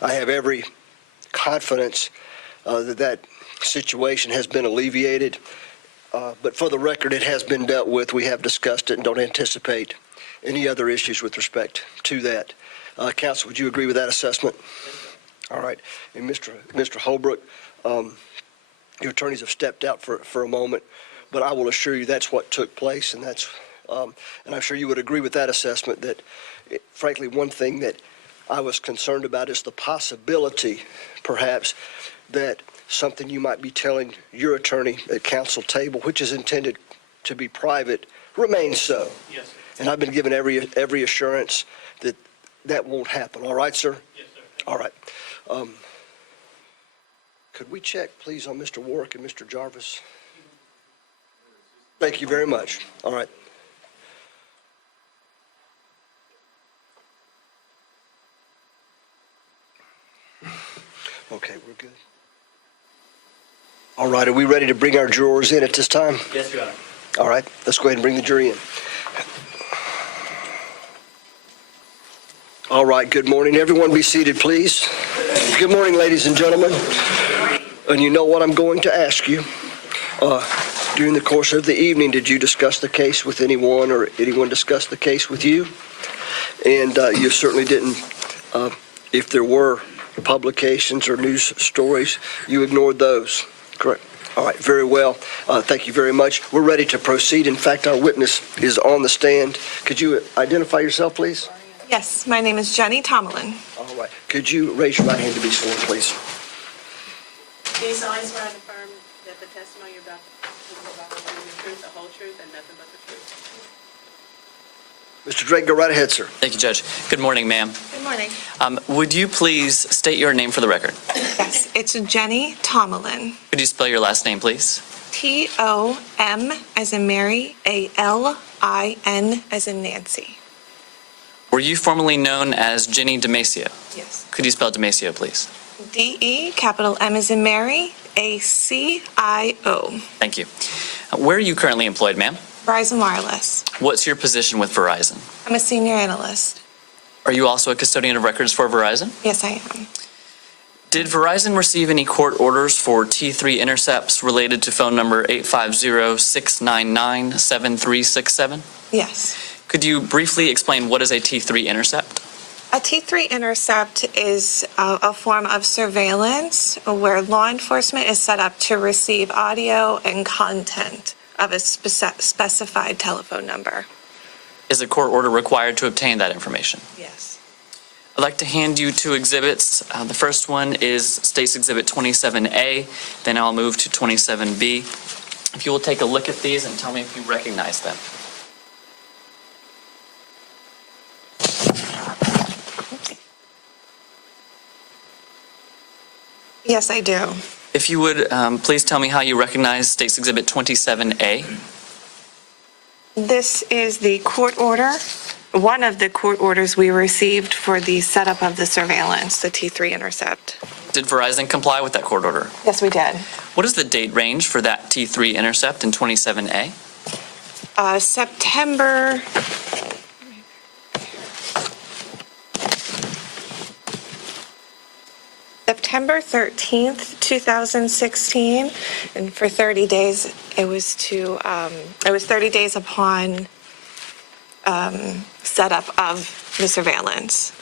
I have every confidence that situation has been alleviated. But for the record, it has been dealt with. We have discussed it and don't anticipate any other issues with respect to that. Counsel, would you agree with that assessment? All right. And Mr. Holbrook, your attorneys have stepped out for a moment, but I will assure you that's what took place, and and I'm sure you would agree with that assessment that, frankly, one thing that I was concerned about is the possibility, perhaps, that something you might be telling your attorney at counsel table, which is intended to be private, remains so. Yes, sir. And I've been given every assurance that that won't happen. All right, sir? Yes, sir. All right. Could we check, please, on Mr. Warwick and Mr. Jarvis? Thank you very much. All right. Okay, we're good. All right, are we ready to bring our jurors in at this time? Yes, Your Honor. All right, let's go ahead and bring the jury in. All right, good morning. Everyone be seated, please. Good morning, ladies and gentlemen. And you know what I'm going to ask you. During the course of the evening, did you discuss the case with anyone or anyone discuss the case with you? And you certainly didn't, if there were publications or news stories, you ignored those, correct? All right, very well. Thank you very much. We're ready to proceed. In fact, our witness is on the stand. Could you identify yourself, please? Yes, my name is Jenny Tomalin. All right. Could you raise your right hand to be sworn, please? Do you solemnly swear and affirm that the testimony you're about to provide will be the truth, the whole truth, and nothing but the truth? Mr. Drake, go right ahead, sir. Thank you, Judge. Good morning, ma'am. Good morning. Would you please state your name for the record? Yes, it's Jenny Tomalin. Could you spell your last name, please? T-O-M as in Mary, A-L-I-N as in Nancy. Were you formerly known as Jenny Demasio? Yes. Could you spell Demasio, please? D-E, capital M as in Mary, A-C-I-O. Thank you. Where are you currently employed, ma'am? Verizon Wireless. What's your position with Verizon? I'm a senior analyst. Are you also a custodian of records for Verizon? Yes, I am. Did Verizon receive any court orders for T3 intercepts related to phone number 850-699-7367? Yes. Could you briefly explain what is a T3 intercept? A T3 intercept is a form of surveillance where law enforcement is set up to receive audio and content of a specified telephone number. Is a court order required to obtain that information? Yes. I'd like to hand you two exhibits. The first one is State's Exhibit 27A, then I'll move to 27B. If you will take a look at these and tell me if you recognize them. Yes, I do. If you would, please tell me how you recognize State's Exhibit 27A. This is the court order, one of the court orders we received for the setup of the surveillance, the T3 intercept. Did Verizon comply with that court order? Yes, we did. What is the date range for that T3 intercept in 27A? September 13th, 2016, and for 30 days, it was 30 days upon setup of the surveillance.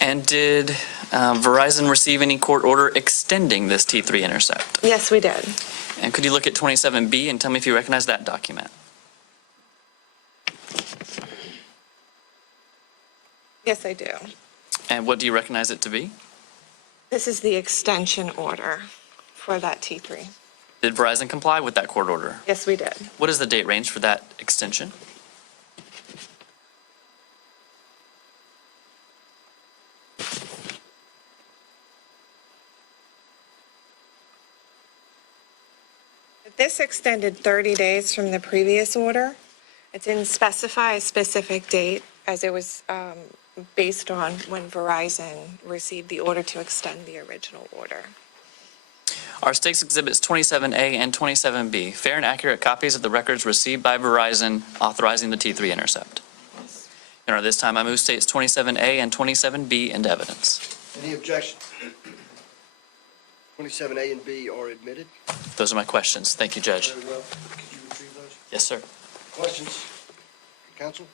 And did Verizon receive any court order extending this T3 intercept? Yes, we did. And could you look at 27B and tell me if you recognize that document? Yes, I do. And what do you recognize it to be? This is the extension order for that T3. Did Verizon comply with that court order? Yes, we did. What is the date range for that extension? This extended 30 days from the previous order. It didn't specify a specific date, as it was based on when Verizon received the order to extend the original order. Are State's Exhibits 27A and 27B fair and accurate copies of the records received by Verizon authorizing the T3 intercept? Yes. Your Your Honor, this time I move states 27A and 27B into evidence. Any objection? 27A and B are admitted. Those are my questions. Thank you, Judge. Very well. Could you retrieve those? Yes, sir. Questions? Counsel?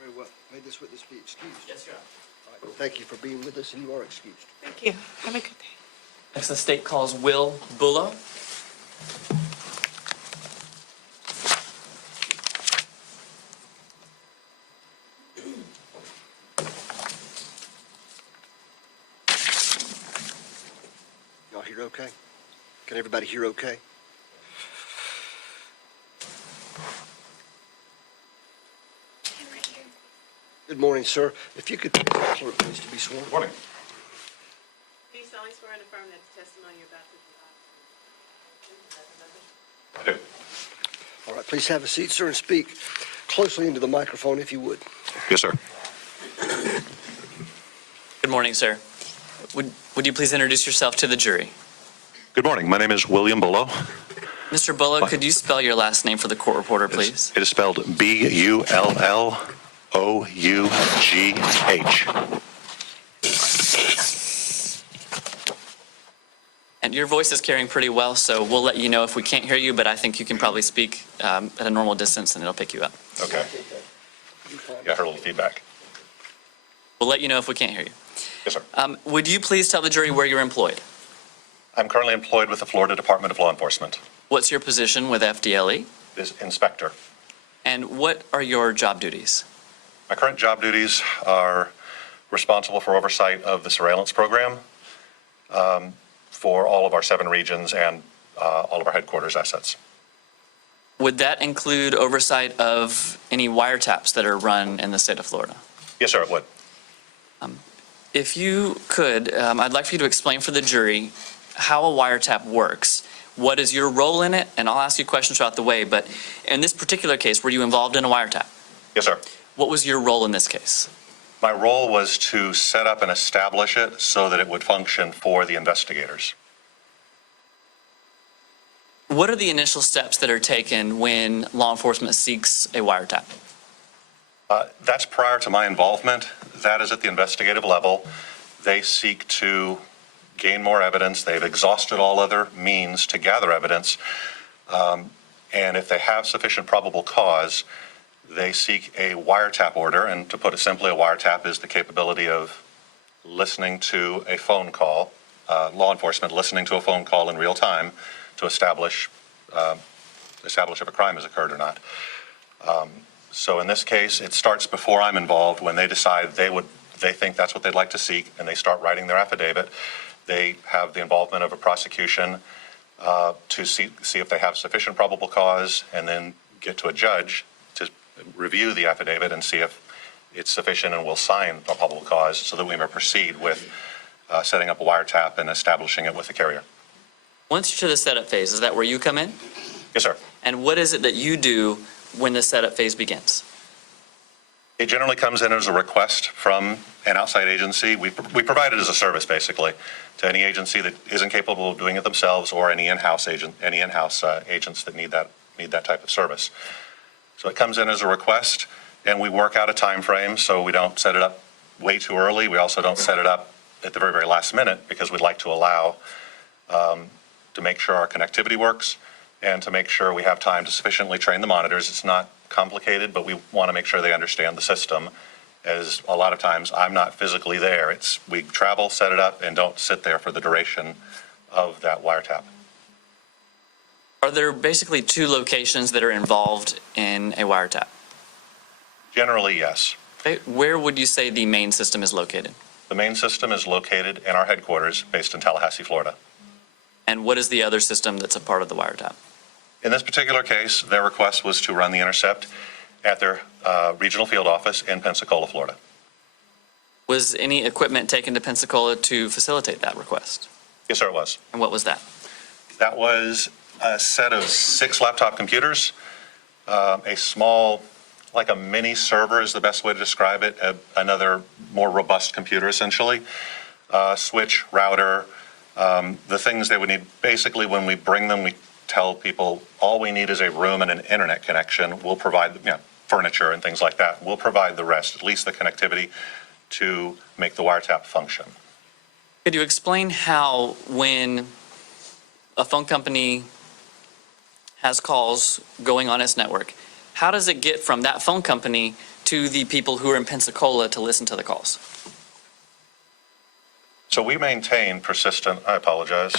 Very well. May this witness be excused. Yes, Your Honor. All right. Well, thank you for being with us, and you are excused. Thank you. Have a good day. Next, the state calls Will Bullough. Y'all hear okay? Can everybody hear okay? Good morning, sir. If you could please clerk, please, to be sworn. Morning. Do you solemnly swear and affirm that the testimony you're about to provide I do. All right, please have a seat, sir, and speak closely into the microphone if you would. Yes, sir. Good morning, sir. Would you please introduce yourself to the jury? Good morning. My name is William Bullough. Mr. Bullough, could you spell your last name for the court reporter, please? It is spelled Bulloughh. And your voice is carrying pretty well, so we'll let you know if we can't hear you, but I think you can probably speak at a normal distance and it'll pick you up. Okay. Yeah, I heard a little feedback. We'll let you know if we can't hear you. Yes, sir. Would you please tell the jury where you're employed? I'm currently employed with the Florida Department of Law Enforcement. What's your position with Fdle? As inspector. And what are your job duties? My current job duties are responsible for oversight of the surveillance program for all of our 7 regions and all of our headquarters assets. Would that include oversight of any wiretaps that are run in the state of Florida? Yes, sir, it would. If you could, I'd like for you to explain for the jury how a wiretap works. What is your role in it? And I'll ask you questions throughout the way, but in this particular case, were you involved in a wiretap? Yes, sir. What was your role in this case? My role was to set up and establish it so that it would function for the investigators. What are the initial steps that are taken when law enforcement seeks a wiretap? That's prior to my involvement. That is at the investigative level. They seek to gain more evidence. They've exhausted all other means to gather evidence. And if they have sufficient probable cause, they seek a wiretap order. And to put it simply, a wiretap is the capability of listening to a phone call, law enforcement listening to a phone call in real time to establish if a crime has occurred or not. So in this case, it starts before I'm involved. When they decide they think that's what they'd like to seek, and they start writing their affidavit, they have the involvement of a prosecution to see if they have sufficient probable cause, and then get to a judge to review the affidavit and see if it's sufficient and will sign a probable cause so that we may proceed with setting up a wiretap and establishing it with the carrier. Once you're to the setup phase, is that where you come in? Yes, sir. And what is it that you do when the setup phase begins? It generally comes in as a request from an outside agency. We provide it as a service, basically, to any agency that isn't capable of doing it themselves, or any in-house agents that need that type of service. So it comes in as a request, and we work out a time frame, so we don't set it up way too early. We also don't set it up at the very, very last minute, because we'd like to allow to make sure our connectivity works and to make sure we have time to sufficiently train the monitors. It's not complicated, but we want to make sure they understand the system, as a lot of times I'm not physically there. We travel, set it up, and don't sit there for the duration of that wiretap. Are there basically 2 locations that are involved in a wiretap? Generally, yes. Okay. Where would you say the main system is located? The main system is located in our headquarters based in Tallahassee, Florida. And what is the other system that's a part of the wiretap? In this particular case, their request was to run the intercept at their regional field office in Pensacola, Florida. Was any equipment taken to Pensacola to facilitate that request? Yes, sir, it was. And what was that? That was a set of 6 laptop computers, a small, like a mini server is the best way to describe it, another more robust computer, essentially, switch, router, the things they would need. Basically, when we bring them, tell people all we need is a room and an internet connection. We'll provide, furniture and things like that. We'll provide the rest, at least the connectivity to make the wiretap function. Could you explain how when a phone company has calls going on its network, how does it get from that phone company to the people who are in Pensacola to listen to the calls? So we maintain persistent, I apologize,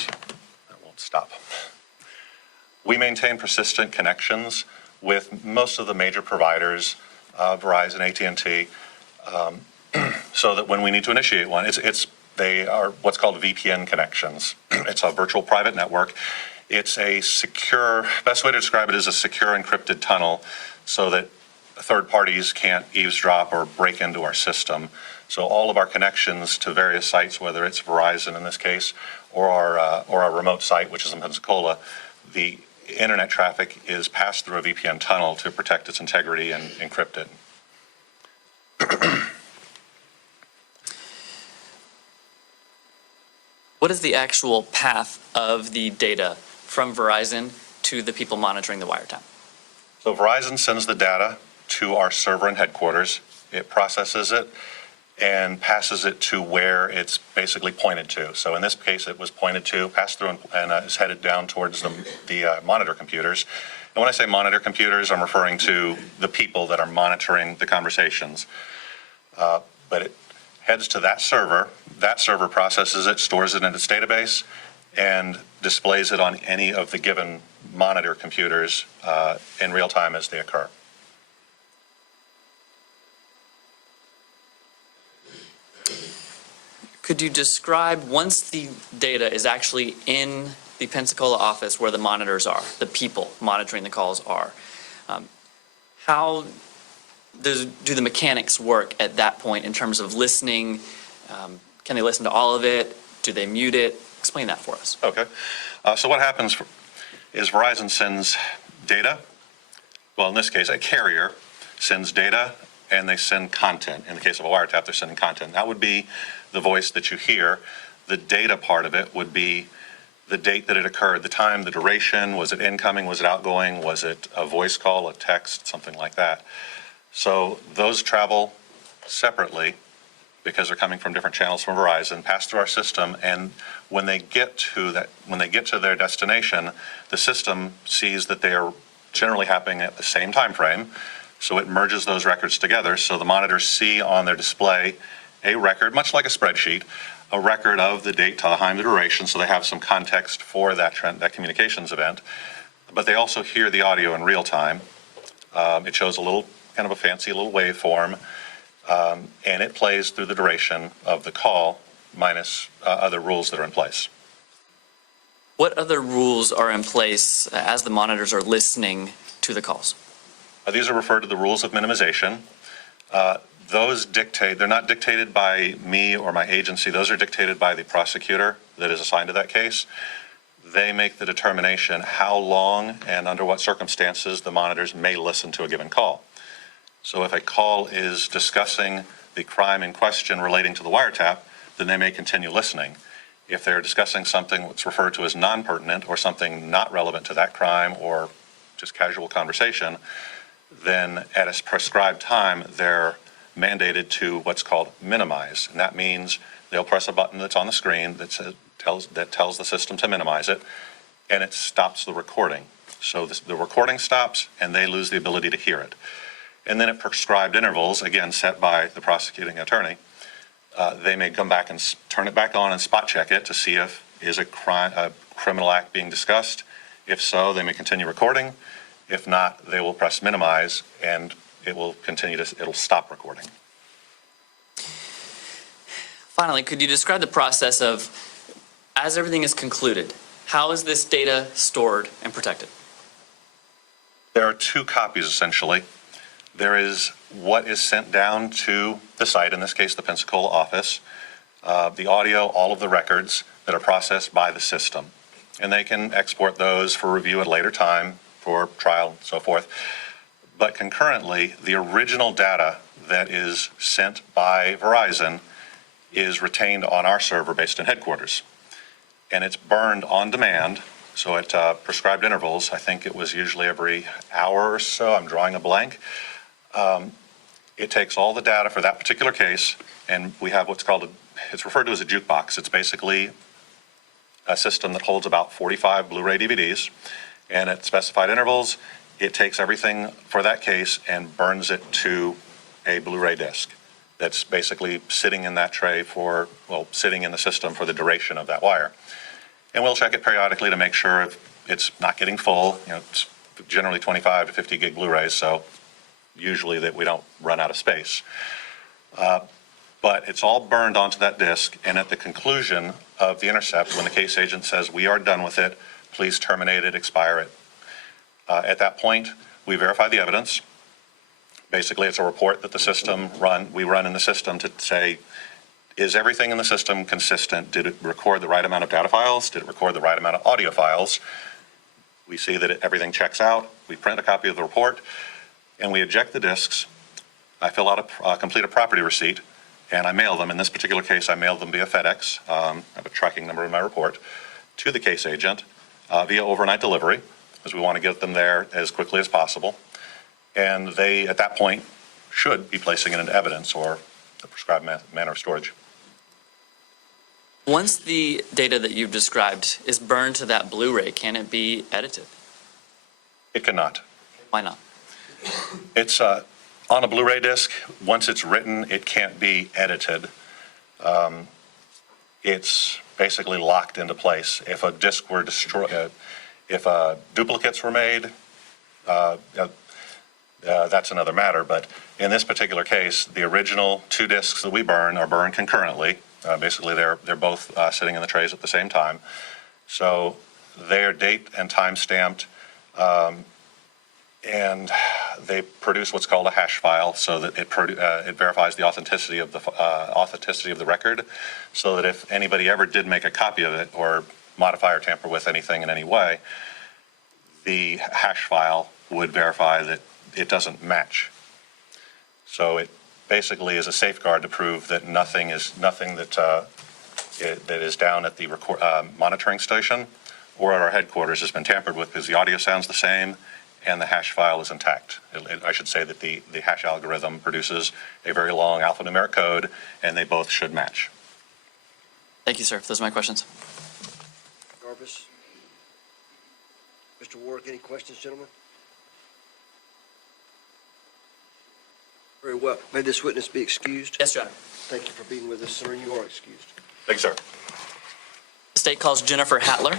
I won't stop. We maintain persistent connections with most of the major providers, Verizon, AT&T, so that when we need to initiate one, they are what's called VPN connections. It's a virtual private network. It's a secure, best way to describe it is a secure encrypted tunnel so that third parties can't eavesdrop or break into our system. So all of our connections to various sites, whether it's Verizon in this case, or our remote site, which is in Pensacola, the internet traffic is passed through a VPN tunnel to protect its integrity and encrypt it. What is the actual path of the data from Verizon to the people monitoring the wiretap? So Verizon sends the data to our server in headquarters. It processes it and passes it to where it's basically pointed to. So in this case, it was pointed to, passed through, and is headed down towards the monitor computers. And when I say monitor computers, I'm referring to the people that are monitoring the conversations. But it heads to that server. That server processes it, stores it in its database, and displays it on any of the given monitor computers in real time as they occur. Could you describe, once the data is actually in the Pensacola office where the monitors are, the people monitoring the calls are, how do the mechanics work at that point in terms of listening? Can they listen to all of it? Do they mute it? Explain that for us. Okay. So what happens is Verizon sends data. Well, in this case, a carrier sends data and they send content. In the case of a wiretap, they're sending content. That would be the voice that you hear. The data part of it would be the date that it occurred, the time, the duration. Was it incoming? Was it outgoing? Was it a voice call, a text, something like that? So those travel separately because they're coming from different channels from Verizon, pass through our system, and when they get to their destination, the system sees that they are generally happening at the same time frame, so it merges those records together. So the monitors see on their display a record, much like a spreadsheet, a record of the date, time, the duration, so they have some context for that communications event. But they also hear the audio in real time. It shows a little, kind of a fancy little waveform, and it plays through the duration of the call, minus other rules that are in place. What other rules are in place as the monitors are listening to the calls? These are referred to the rules of minimization. Those dictate, they're not dictated by me or my agency, those are dictated by the prosecutor that is assigned to that case. They make the determination how long and under what circumstances the monitors may listen to a given call. So if a call is discussing the crime in question relating to the wiretap, then they may continue listening. If they're discussing something that's referred to as non-pertinent or something not relevant to that crime or just casual conversation, then at a prescribed time, they're mandated to what's called minimize. And that means they'll press a button that's on the screen that tells the system to minimize it, and it stops the recording. So the recording stops, and they lose the ability to hear it. And then at prescribed intervals, again set by the prosecuting attorney, they may come back and turn it back on and spot check it to see if is a criminal act being discussed. If so, they may continue recording. If not, they will press minimize, and it will it'll stop recording. Finally, could you describe the process of, as everything is concluded, how is this data stored and protected? There are two copies, essentially. There is what is sent down to the site, in this case, the Pensacola office, the audio, all of the records that are processed by the system. And they can export those for review at a later time, for trial, and so forth. But concurrently, the original data that is sent by Verizon is retained on our server based in headquarters. And it's burned on demand So at prescribed intervals, I think it was usually every hour or so, I'm drawing a blank. It takes all the data for that particular case, and we have what's called it's referred to as a jukebox. It's basically a system that holds about 45 Blu-ray DVDs, and at specified intervals, it takes everything for that case and burns it to a Blu-ray disc that's basically sitting in that tray sitting in the system for the duration of that wire. And we'll check it periodically to make sure if it's not getting full. It's generally 25 to 50 gig Blu-rays, so usually that we don't run out of space. But it's all burned onto that disk, and at the conclusion of the intercept, when the case agent says, we are done with it, please terminate it, expire it. At that point, we verify the evidence. Basically, it's a report that we run in the system to say, is everything in the system consistent? Did it record the right amount of data files? Did it record the right amount of audio files? We see that everything checks out. We print a copy of the report, and we eject the disks. I fill out complete a property receipt, and I mail them. In this particular case, I mailed them via FedEx. I have a tracking number in my report to the case agent via overnight delivery, because we want to get them there as quickly as possible. And they, at that point, should be placing it into evidence or the prescribed manner of storage. Once the data that you've described is burned to that Blu-ray, can it be edited? It cannot. Why not? It's on a Blu-ray disc. Once it's written, it can't be edited. It's basically locked into place. If a disc were destroyed, if duplicates were made, that's another matter. But in this particular case, the original 2 discs that we burn are burned concurrently. Basically, they're both sitting in the trays at the same time. So they're date and time stamped, and they produce what's called a hash file, so that it verifies the authenticity of the record, so that if anybody ever did make a copy of it or modify or tamper with anything in any way, the hash file would verify that it doesn't match. So it basically is a safeguard to prove that nothing that is down at the monitoring station or at our headquarters has been tampered with, because the audio sounds the same and the hash file is intact. I should say that the hash algorithm produces a very long alphanumeric code, and they both should match. Thank you, sir. Those are my questions. Garbus? Mr. Warwick, any questions, gentlemen? Very well. May this witness be excused? Yes, Your Honor. Thank you for being with us, sir, and you are excused. Thanks, sir. The state calls Jennifer Hatler.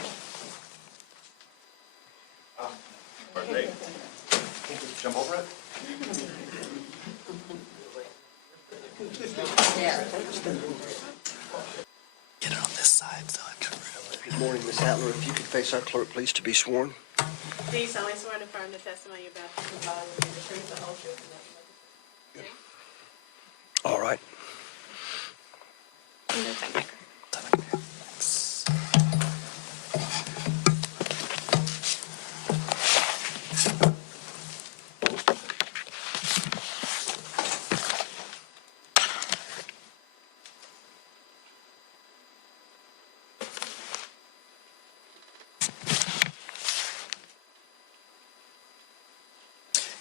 Jump over it? Get it on this side so I can really... Good morning, Ms. Hatler. If you could face our clerk, please, to be sworn. Do you solemnly swear to affirm the testimony you're about to provide will be the truth, the whole truth, and nothing but the truth? All right. Move that microphone.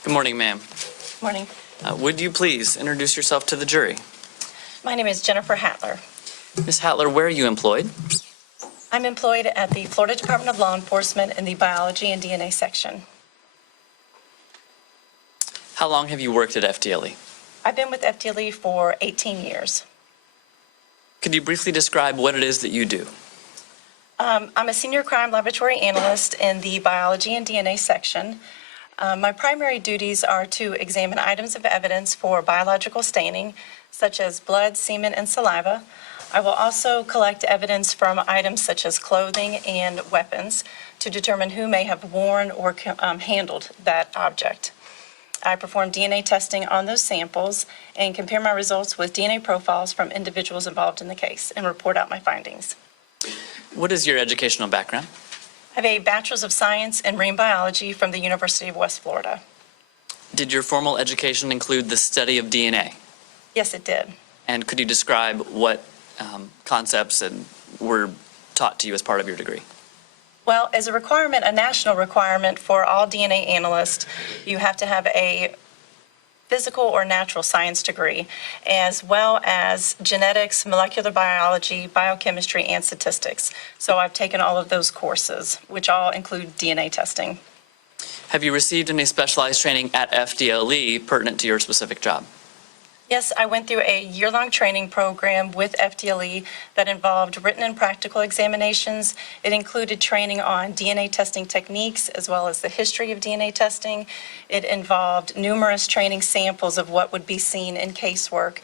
Good morning, ma'am. Morning. Would you please introduce yourself to the jury? My name is Jennifer Hatler. Ms. Hatler, where are you employed? I'm employed at the Florida Department of Law Enforcement in the Biology and DNA section. How long have you worked at Fdle? I've been with Fdle for 18 years. Could you briefly describe what it is that you do? I'm a senior crime laboratory analyst in the Biology and DNA section. My primary duties are to examine items of evidence for biological staining, such as blood, semen, and saliva. I will also collect evidence from items such as clothing and weapons to determine who may have worn or handled that object. I perform DNA testing on those samples and compare my results with DNA profiles from individuals involved in the case and report out my findings. What is your educational background? I have a Bachelor's of Science in Marine Biology from the University of West Florida. Did your formal education include the study of DNA? Yes, it did. And could you describe what concepts were taught to you as part of your degree? Well, as a requirement, a national requirement for all DNA analysts, you have to have a physical or natural science degree, as well as genetics, molecular biology, biochemistry, and statistics. So I've taken all of those courses, which all include DNA testing. Have you received any specialized training at Fdle pertinent to your specific job? Yes, I went through a year-long training program with Fdle that involved written and practical examinations. It included training on DNA testing techniques as well as the history of DNA testing. It involved numerous training samples of what would be seen in casework,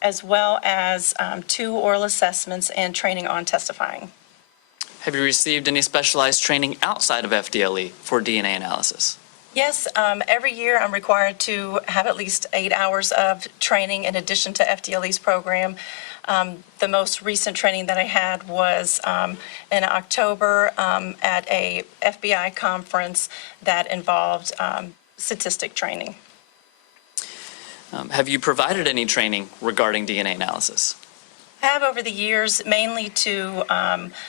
as well as 2 oral assessments and training on testifying. Have you received any specialized training outside of Fdle for DNA analysis? Yes, every year I'm required to have at least 8 hours of training in addition to Fdle's program. The most recent training that I had was in October at a FBI conference that involved statistic training. Have you provided any training regarding DNA analysis? I have over the years, mainly to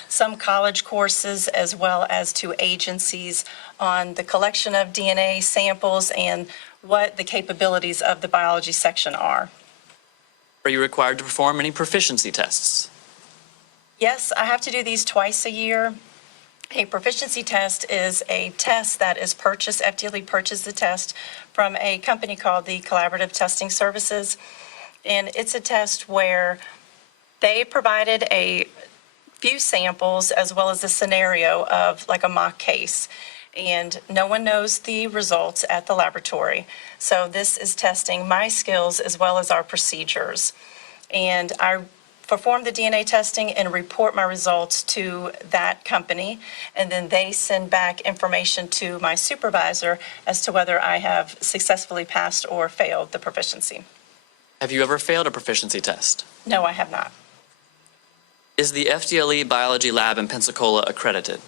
some college courses as well as to agencies on the collection of DNA samples and what the capabilities of the biology section are. Are you required to perform any proficiency tests? Yes, I have to do these twice a year. A proficiency test is a test that is purchased, Fdle purchased the test from a company called the Collaborative Testing Services. And it's a test where they provided a few samples as well as a scenario of like a mock case. And no one knows the results at the laboratory. So this is testing my skills as well as our procedures. And I perform the DNA testing and report my results to that company. And then they send back information to my supervisor as to whether I have successfully passed or failed the proficiency. Have you ever failed a proficiency test? No, I have not. Is the Fdle Biology Lab in Pensacola accredited?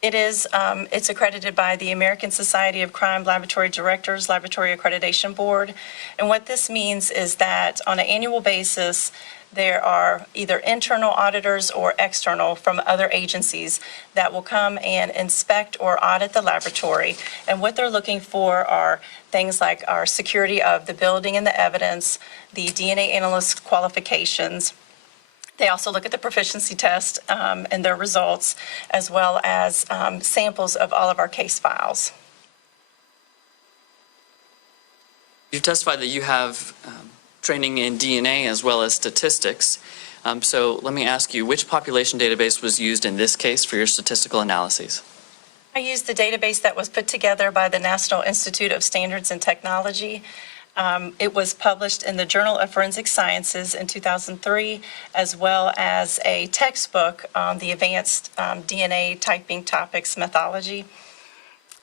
It is, it's accredited by the American Society of Crime Laboratory Directors Laboratory Accreditation Board. And what this means is that on an annual basis, there are either internal auditors or external from other agencies that will come and inspect or audit the laboratory. And what they're looking for are things like our security of the building and the evidence, the DNA analyst qualifications. They also look at the proficiency test and their results, as well as samples of all of our case files. You testified that you have training in DNA as well as statistics. So let me ask you, which population database was used in this case for your statistical analyses? I used the database that was put together by the National Institute of Standards and Technology. It was published in the Journal of Forensic Sciences in 2003, as well as a textbook on the advanced DNA typing topics methodology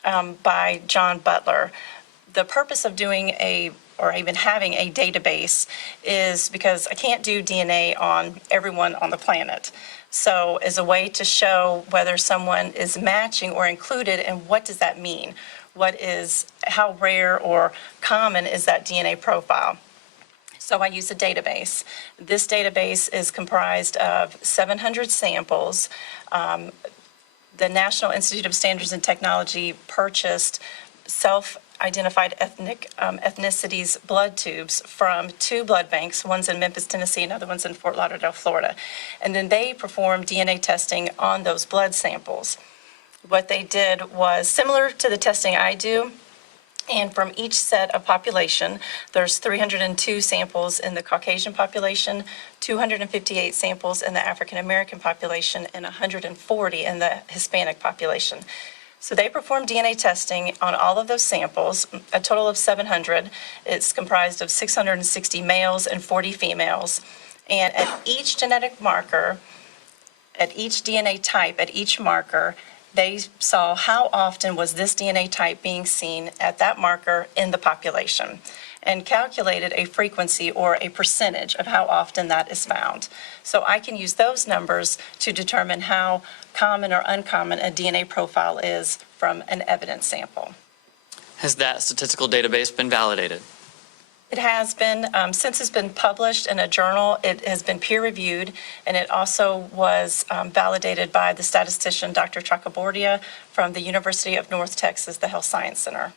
by John Butler. The purpose of doing or even having a database is because I can't do DNA on everyone on the planet. So as a way to show whether someone is matching or included, and what does that mean? How rare or common is that DNA profile? So I use a database. This database is comprised of 700 samples. The National Institute of Standards and Technology purchased self-identified ethnicities blood tubes from 2 blood banks. One's in Memphis, Tennessee, another one's in Fort Lauderdale, Florida. And then they performed DNA testing on those blood samples. What they did was similar to the testing I do, and from each set of population, there's 302 samples in the Caucasian population, 258 samples in the African American population, and 140 in the Hispanic population. So they performed DNA testing on all of those samples, a total of 700. It's comprised of 660 males and 40 females. And at each genetic marker, at each DNA type, at each marker, they saw how often was this DNA type being seen at that marker in the population, and calculated a frequency or a percentage of how often that is found. So I can use those numbers to determine how common or uncommon a DNA profile is from an evidence sample. Has that statistical database been validated? It has been, since it's been published in a journal, it has been peer-reviewed, and it also was validated by the statistician, Dr. Chakraborty, from the University of North Texas, the Health Science Center.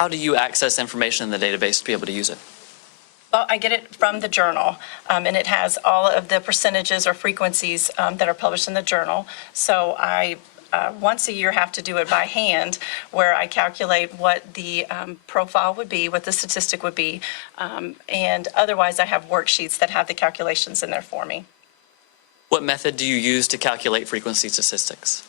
How do you access information in the database to be able to use it? Well, I get it from the journal, and it has all of the percentages or frequencies that are published in the journal. So I, once a year, have to do it by hand, where I calculate what the profile would be, what the statistic would be, and otherwise I have worksheets that have the calculations in there for me. What method do you use to calculate frequency statistics?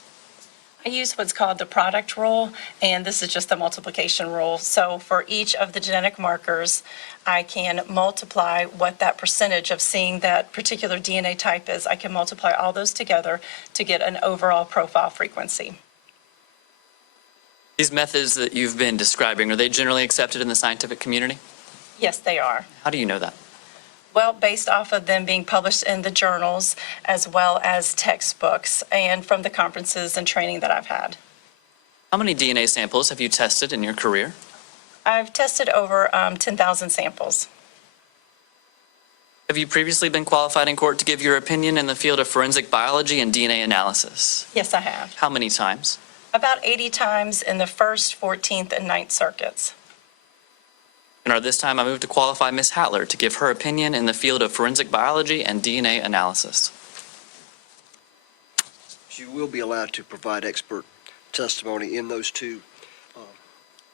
I use what's called the product rule, and this is just the multiplication rule. So for each of the genetic markers, I can multiply what that percentage of seeing that particular DNA type is. I can multiply all those together to get an overall profile frequency. These methods that you've been describing, are they generally accepted in the scientific community? Yes, they are. How do you know that? Well, based off of them being published in the journals as well as textbooks and from the conferences and training that I've had. How many DNA samples have you tested in your career? I've tested over 10,000 samples. Have you previously been qualified in court to give your opinion in the field of forensic biology and DNA analysis? Yes, I have. How many times? About 80 times in the 1st, 14th, and 9th circuits. And this time I move to qualify Ms. Hatler to give her opinion in the field of forensic biology and DNA analysis. You will be allowed to provide expert testimony in those two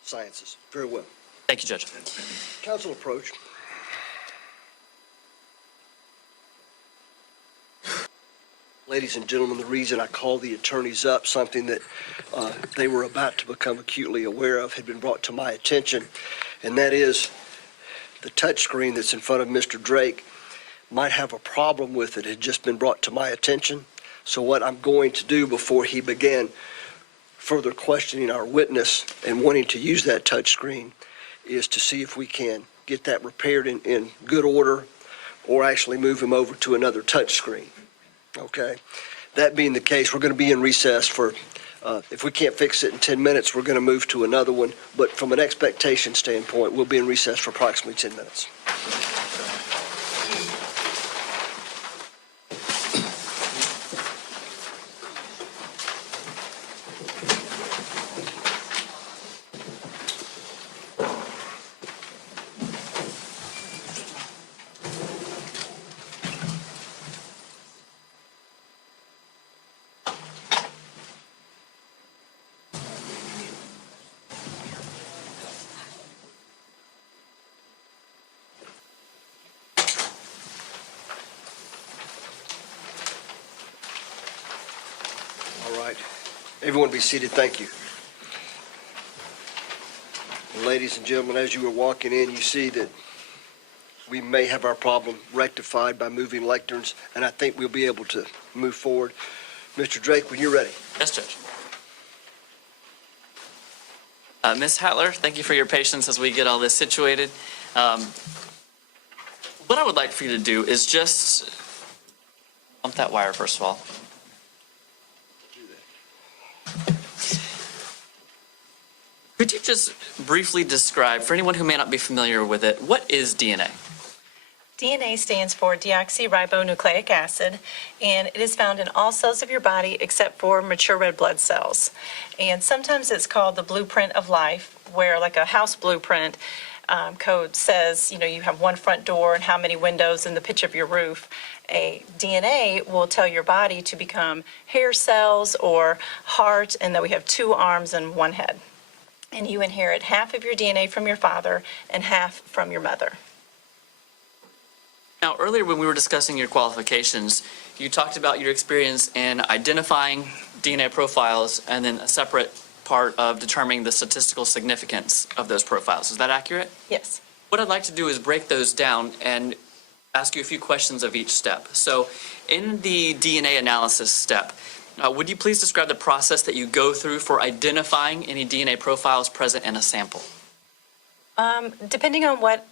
sciences. Very well. Thank you, Judge. Counsel approach. Ladies and gentlemen, the reason I called the attorneys up, something that they were about to become acutely aware of, had been brought to my attention, and that is the touchscreen that's in front of Mr. Drake might have a problem with it. It had just been brought to my attention. So what I'm going to do before he began further questioning our witness and wanting to use that touchscreen is to see if we can get that repaired in good order or actually move him over to another touchscreen. Okay? That being the case, we're going to be in recess for, if we can't fix it in 10 minutes, we're going to move to another one. But from an expectation standpoint, we'll be in recess for approximately 10 minutes. All right. Everyone be seated. Thank you. And ladies and gentlemen, as you are walking in, you see that we may have our problem rectified by moving lecterns, and I think we'll be able to move forward. Mr. Drake, when you're ready. Yes, Judge. Ms. Hatler, thank you for your patience as we get all this situated. What I would like for you to do is just bump that wire, first of all. Could you just briefly describe, for anyone who may not be familiar with it, what is DNA? DNA stands for deoxyribonucleic acid, and it is found in all cells of your body except for mature red blood cells. And sometimes it's called the blueprint of life, where like a house blueprint code says, you know, you have one front door and how many windows and the pitch of your roof. A DNA will tell your body to become hair cells or heart, and that we have 2 arms and 1 head. And you inherit half of your DNA from your father and half from your mother. Now, earlier when we were discussing your qualifications, you talked about your experience in identifying DNA profiles and then a separate part of determining the statistical significance of those profiles. Is that accurate? Yes. What I'd like to do is break those down and ask you a few questions of each step. So in the DNA analysis step, would you please describe the process that you go through for identifying any DNA profiles present in a sample? Depending on what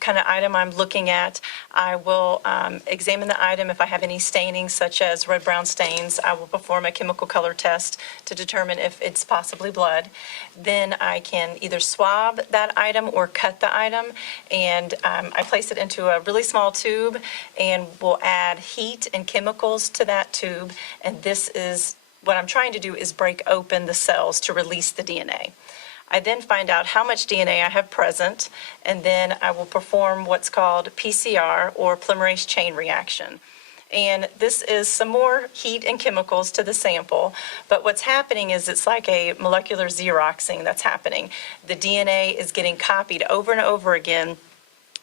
kind of item I'm looking at, I will examine the item. If I have any staining, such as red-brown stains, I will perform a chemical color test to determine if it's possibly blood. Then I can either swab that item or cut the item, and I place it into a really small tube and will add heat and chemicals to that tube. And this is, what I'm trying to do is break open the cells to release the DNA. I then find out how much DNA I have present, and then I will perform what's called PCR, or polymerase chain reaction. And this is some more heat and chemicals to the sample, but what's happening is it's like a molecular Xeroxing that's happening. The DNA is getting copied over and over again,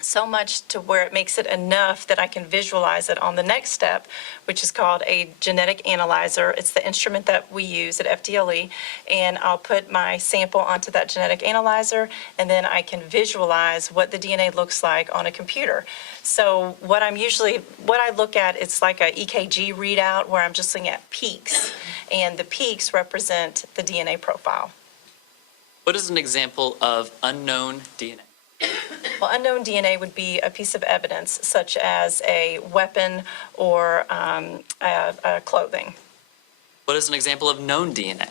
so much to where it makes it enough that I can visualize it on the next step, which is called a genetic analyzer. It's the instrument that we use at Fdle, and I'll put my sample onto that genetic analyzer, and then I can visualize what the DNA looks like on a computer. So what I look at, it's like a EKG readout where I'm just looking at peaks, and the peaks represent the DNA profile. What is an example of unknown DNA? Well, unknown DNA would be a piece of evidence, such as a weapon or clothing. What is an example of known DNA?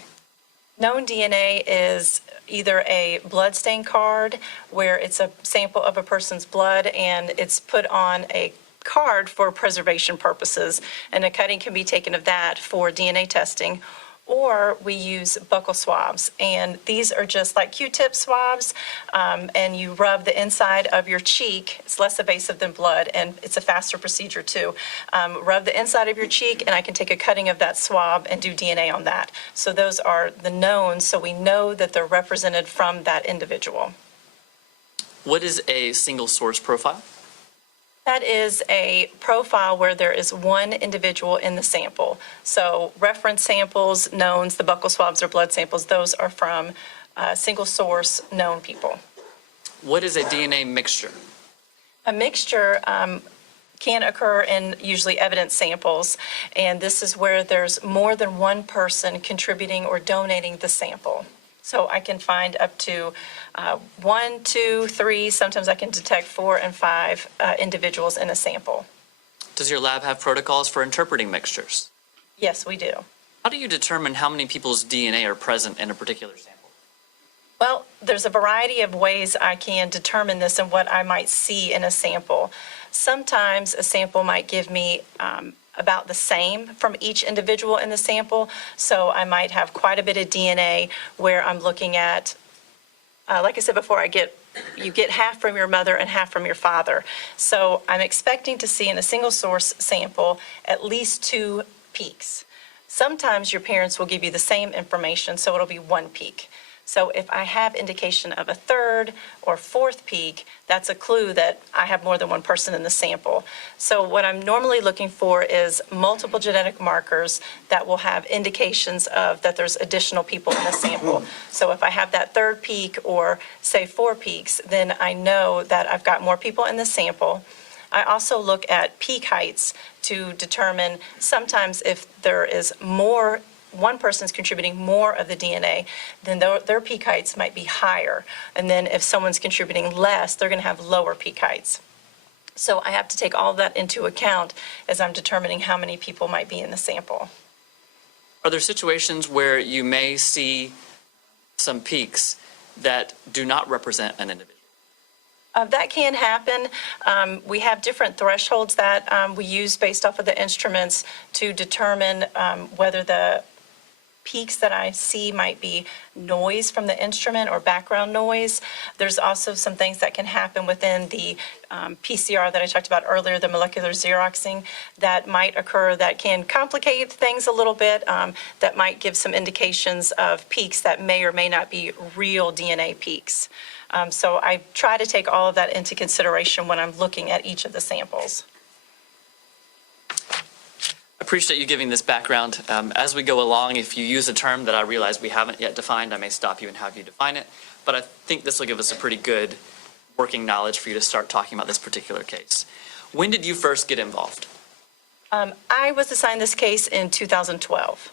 Known DNA is either a bloodstain card, where it's a sample of a person's blood and it's put on a card for preservation purposes, and a cutting can be taken of that for DNA testing. Or we use Buccal Swabs, and these are just like Q-tip swabs, and you rub the inside of your cheek. It's less invasive than blood, and it's a faster procedure too. Rub the inside of your cheek, and I can take a cutting of that swab and do DNA on that. So those are the knowns, so we know that they're represented from that individual. What is a single source profile? That is a profile where there is one individual in the sample. So reference samples, knowns, the buccal swabs or blood samples, those are from single source known people. What is a DNA mixture? A mixture can occur in usually evidence samples, and this is where there's more than one person contributing or donating the sample. So I can find up to 1, 2, 3, sometimes I can detect 4 and 5 individuals in a sample. Does your lab have protocols for interpreting mixtures? Yes, we do. How do you determine how many people's DNA are present in a particular sample? Well, there's a variety of ways I can determine this and what I might see in a sample. Sometimes a sample might give me about the same from each individual in the sample. So I might have quite a bit of DNA where I'm looking at, like I said before, you get half from your mother and half from your father. So I'm expecting to see in a single source sample at least 2 peaks. Sometimes your parents will give you the same information, so it'll be 1 peak. So if I have indication of a 3rd or 4th peak, that's a clue that I have more than one person in the sample. So what I'm normally looking for is multiple genetic markers that will have indications of that there's additional people in the sample. So if I have that 3rd peak or say 4 peaks, then I know that I've got more people in the sample. I also look at peak heights to determine sometimes if there is one person's contributing more of the DNA, then their peak heights might be higher. And then if someone's contributing less, they're going to have lower peak heights. So I have to take all of that into account as I'm determining how many people might be in the sample. Are there situations where you may see some peaks that do not represent an individual? That can happen. We have different thresholds that we use based off of the instruments to determine whether the peaks that I see might be noise from the instrument or background noise. There's also some things that can happen within the PCR that I talked about earlier, the molecular Xeroxing, that might occur that can complicate things a little bit, that might give some indications of peaks that may or may not be real DNA peaks. So I try to take all of that into consideration when I'm looking at each of the samples. I appreciate you giving this background. As we go along, if you use a term that I realize we haven't yet defined, I may stop you and have you define it. But I think this will give us a pretty good working knowledge for you to start talking about this particular case. When did you first get involved? I was assigned this case in 2012.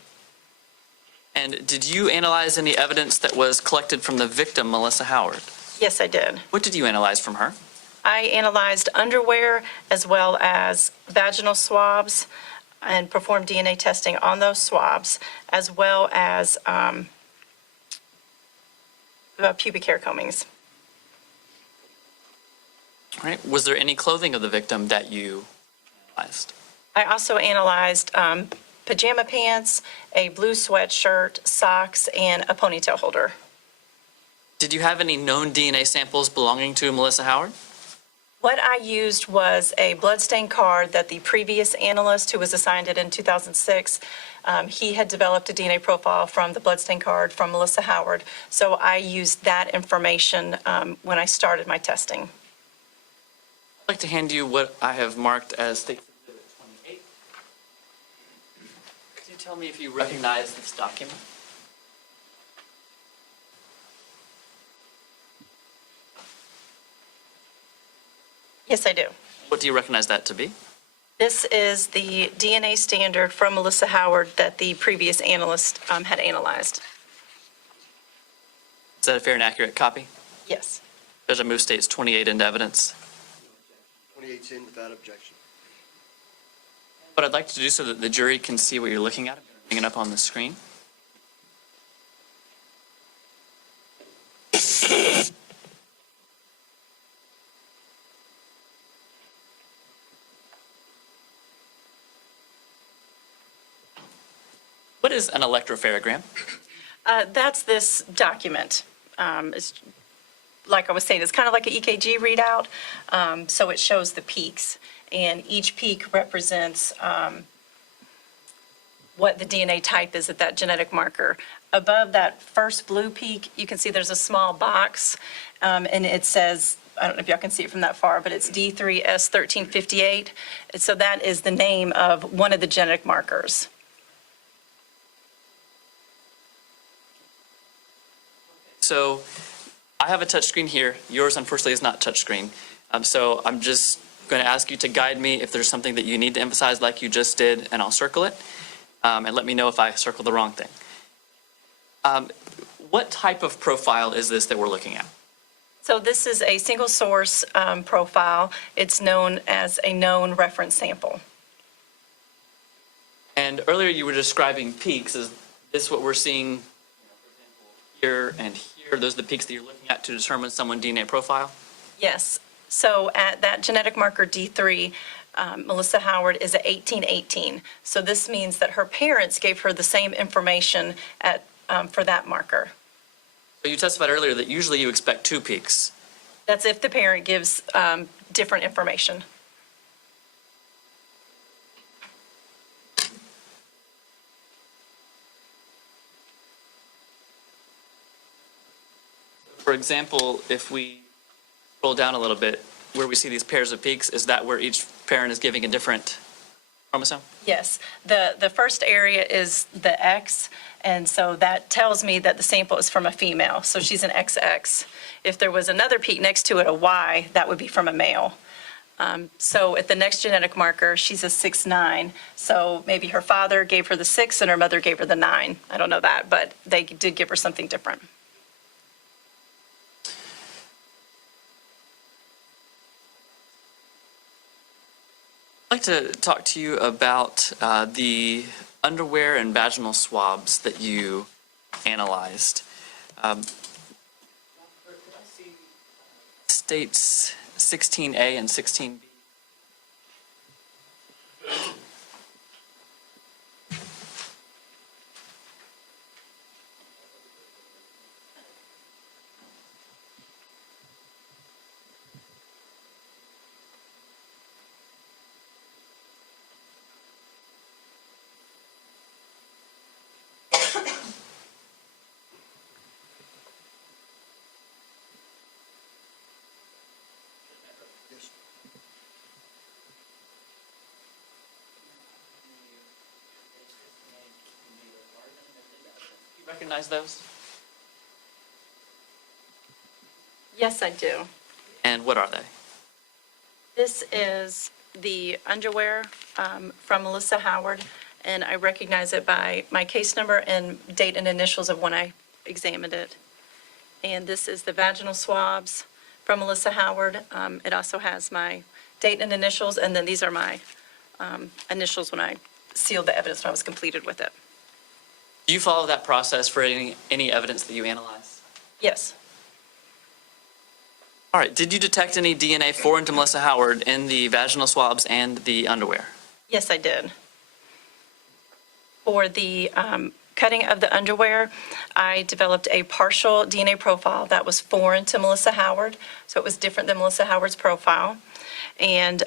And did you analyze any evidence that was collected from the victim, Melissa Howard? Yes, I did. What did you analyze from her? I analyzed underwear as well as vaginal swabs and performed DNA testing on those swabs, as well as pubic hair combings. All right. Was there any clothing of the victim that you analyzed? I also analyzed pajama pants, a blue sweatshirt, socks, and a ponytail holder. Did you have any known DNA samples belonging to Melissa Howard? What I used was a bloodstain card that the previous analyst, who was assigned it in 2006, he had developed a DNA profile from the bloodstain card from Melissa Howard. So I used that information when I started my testing. I'd like to hand you what I have marked as State Exhibit 28. Could you tell me if you recognize this document? Yes, I do. What do you recognize that to be? This is the DNA standard from Melissa Howard that the previous analyst had analyzed. Is that a fair and accurate copy? Yes. Judge, I move States 28 into evidence. 28's in without objection. What I'd like to do so that the jury can see what you're looking at, bring it up on the screen. What is an electropharogram? That's this document. Like I was saying, it's kind of like an EKG readout. So it shows the peaks, and each peak represents what the DNA type is at that genetic marker. Above that first blue peak, you can see there's a small box, and it says, I don't know if y'all can see it from that far, but it's D3S1358. And so that is the name of one of the genetic markers. So I have a touch screen here. Yours, unfortunately, is not touch screen. So I'm just going to ask you to guide me if there's something that you need to emphasize like you just did, and I'll circle it. And let me know if I circled the wrong thing. What type of profile is this that we're looking at? So this is a single source profile. It's known as a known reference sample. And earlier you were describing peaks. Is this what we're seeing here and here? Those are the peaks that you're looking at to determine someone's DNA profile? Yes. So at that genetic marker D3, Melissa Howard is at 1818. So this means that her parents gave her the same information for that marker. So you testified earlier that usually you expect 2 peaks. That's if the parent gives different information. For example, if we scroll down a little bit, where we see these pairs of peaks, is that where each parent is giving a different chromosome? Yes. The first area is the X, and so that tells me that the sample is from a female, so she's an XX. If there was another peak next to it, a Y, that would be from a male. So at the next genetic marker, she's a 6'9", so maybe her father gave her the 6 and her mother gave her the 9. I don't know that, but they did give her something different. I'd like to talk to you about the underwear and vaginal swabs that you analyzed. States 16A and 16B. You recognize those? Yes, I do. And what are they? This is the underwear from Melissa Howard, and I recognize it by my case number and date and initials of when I examined it. And this is the vaginal swabs from Melissa Howard. It also has my date and initials, and then these are my initials when I sealed the evidence when I was completed with it. Do you follow that process for any evidence that you analyze? Yes. All right, did you detect any DNA foreign to Melissa Howard in the vaginal swabs and the underwear? Yes, I did. For the cutting of the underwear, I developed a partial DNA profile that was foreign to Melissa Howard, so it was different than Melissa Howard's profile. And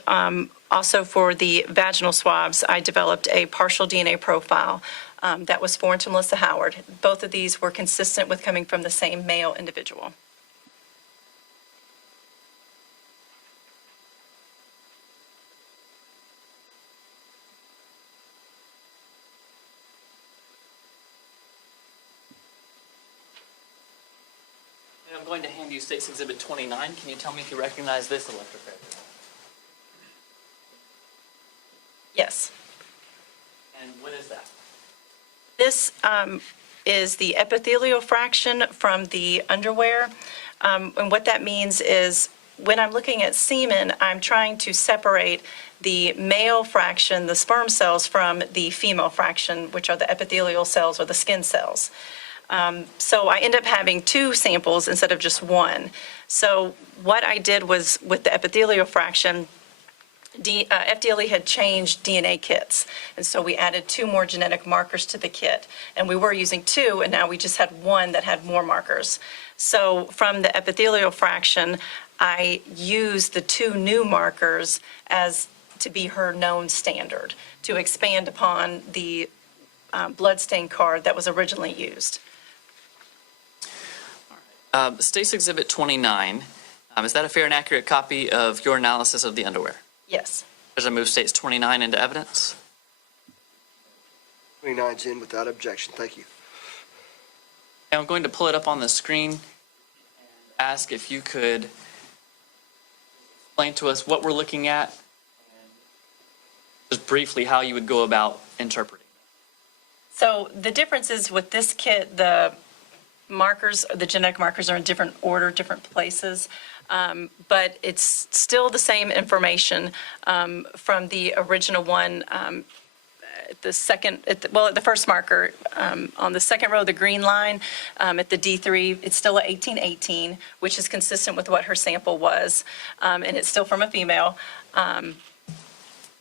also for the vaginal swabs, I developed a partial DNA profile that was foreign to Melissa Howard. Both of these were consistent with coming from the same male individual. And I'm going to hand you State's Exhibit 29. Can you tell me if you recognize this electropherograph? Yes. And what is that? This is the epithelial fraction from the underwear. And what that means is when I'm looking at semen, I'm trying to separate the male fraction, the sperm cells, from the female fraction, which are the epithelial cells or the skin cells. So I end up having two samples instead of just one. So what I did was with the epithelial fraction, Fdle had changed DNA kits, and so we added 2 more genetic markers to the kit. And we were using 2, and now we just had 1 that had more markers. So from the epithelial fraction, I used the 2 new markers as to be her known standard, to expand upon the blood stain card that was originally used. State's Exhibit 29, is that a fair and accurate copy of your analysis of the underwear? Yes. Does I move State's 29 into evidence? 29's in without objection. Thank you. And I'm going to pull it up on the screen and ask if you could explain to us what we're looking at and just briefly how you would go about interpreting. So the difference is with this kit, the markers, the genetic markers are in different order, different places, but it's still the same information from the original one. The first marker on the second row, the green line at the D3, it's still a 1818, which is consistent with what her sample was, and it's still from a female.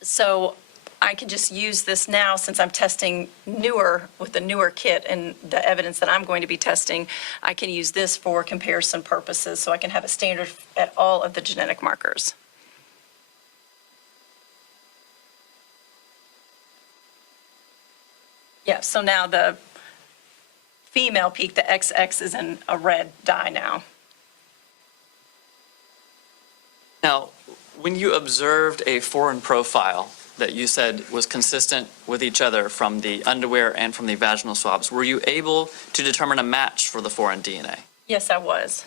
So I can just use this now since I'm testing newer with the newer kit and the evidence that I'm going to be testing. I can use this for comparison purposes so I can have a standard at all of the genetic markers. Yeah, so now the female peak, the XX, is in a red dye now. Now, when you observed a foreign profile that you said was consistent with each other from the underwear and from the vaginal swabs, were you able to determine a match for the foreign DNA? Yes, I was.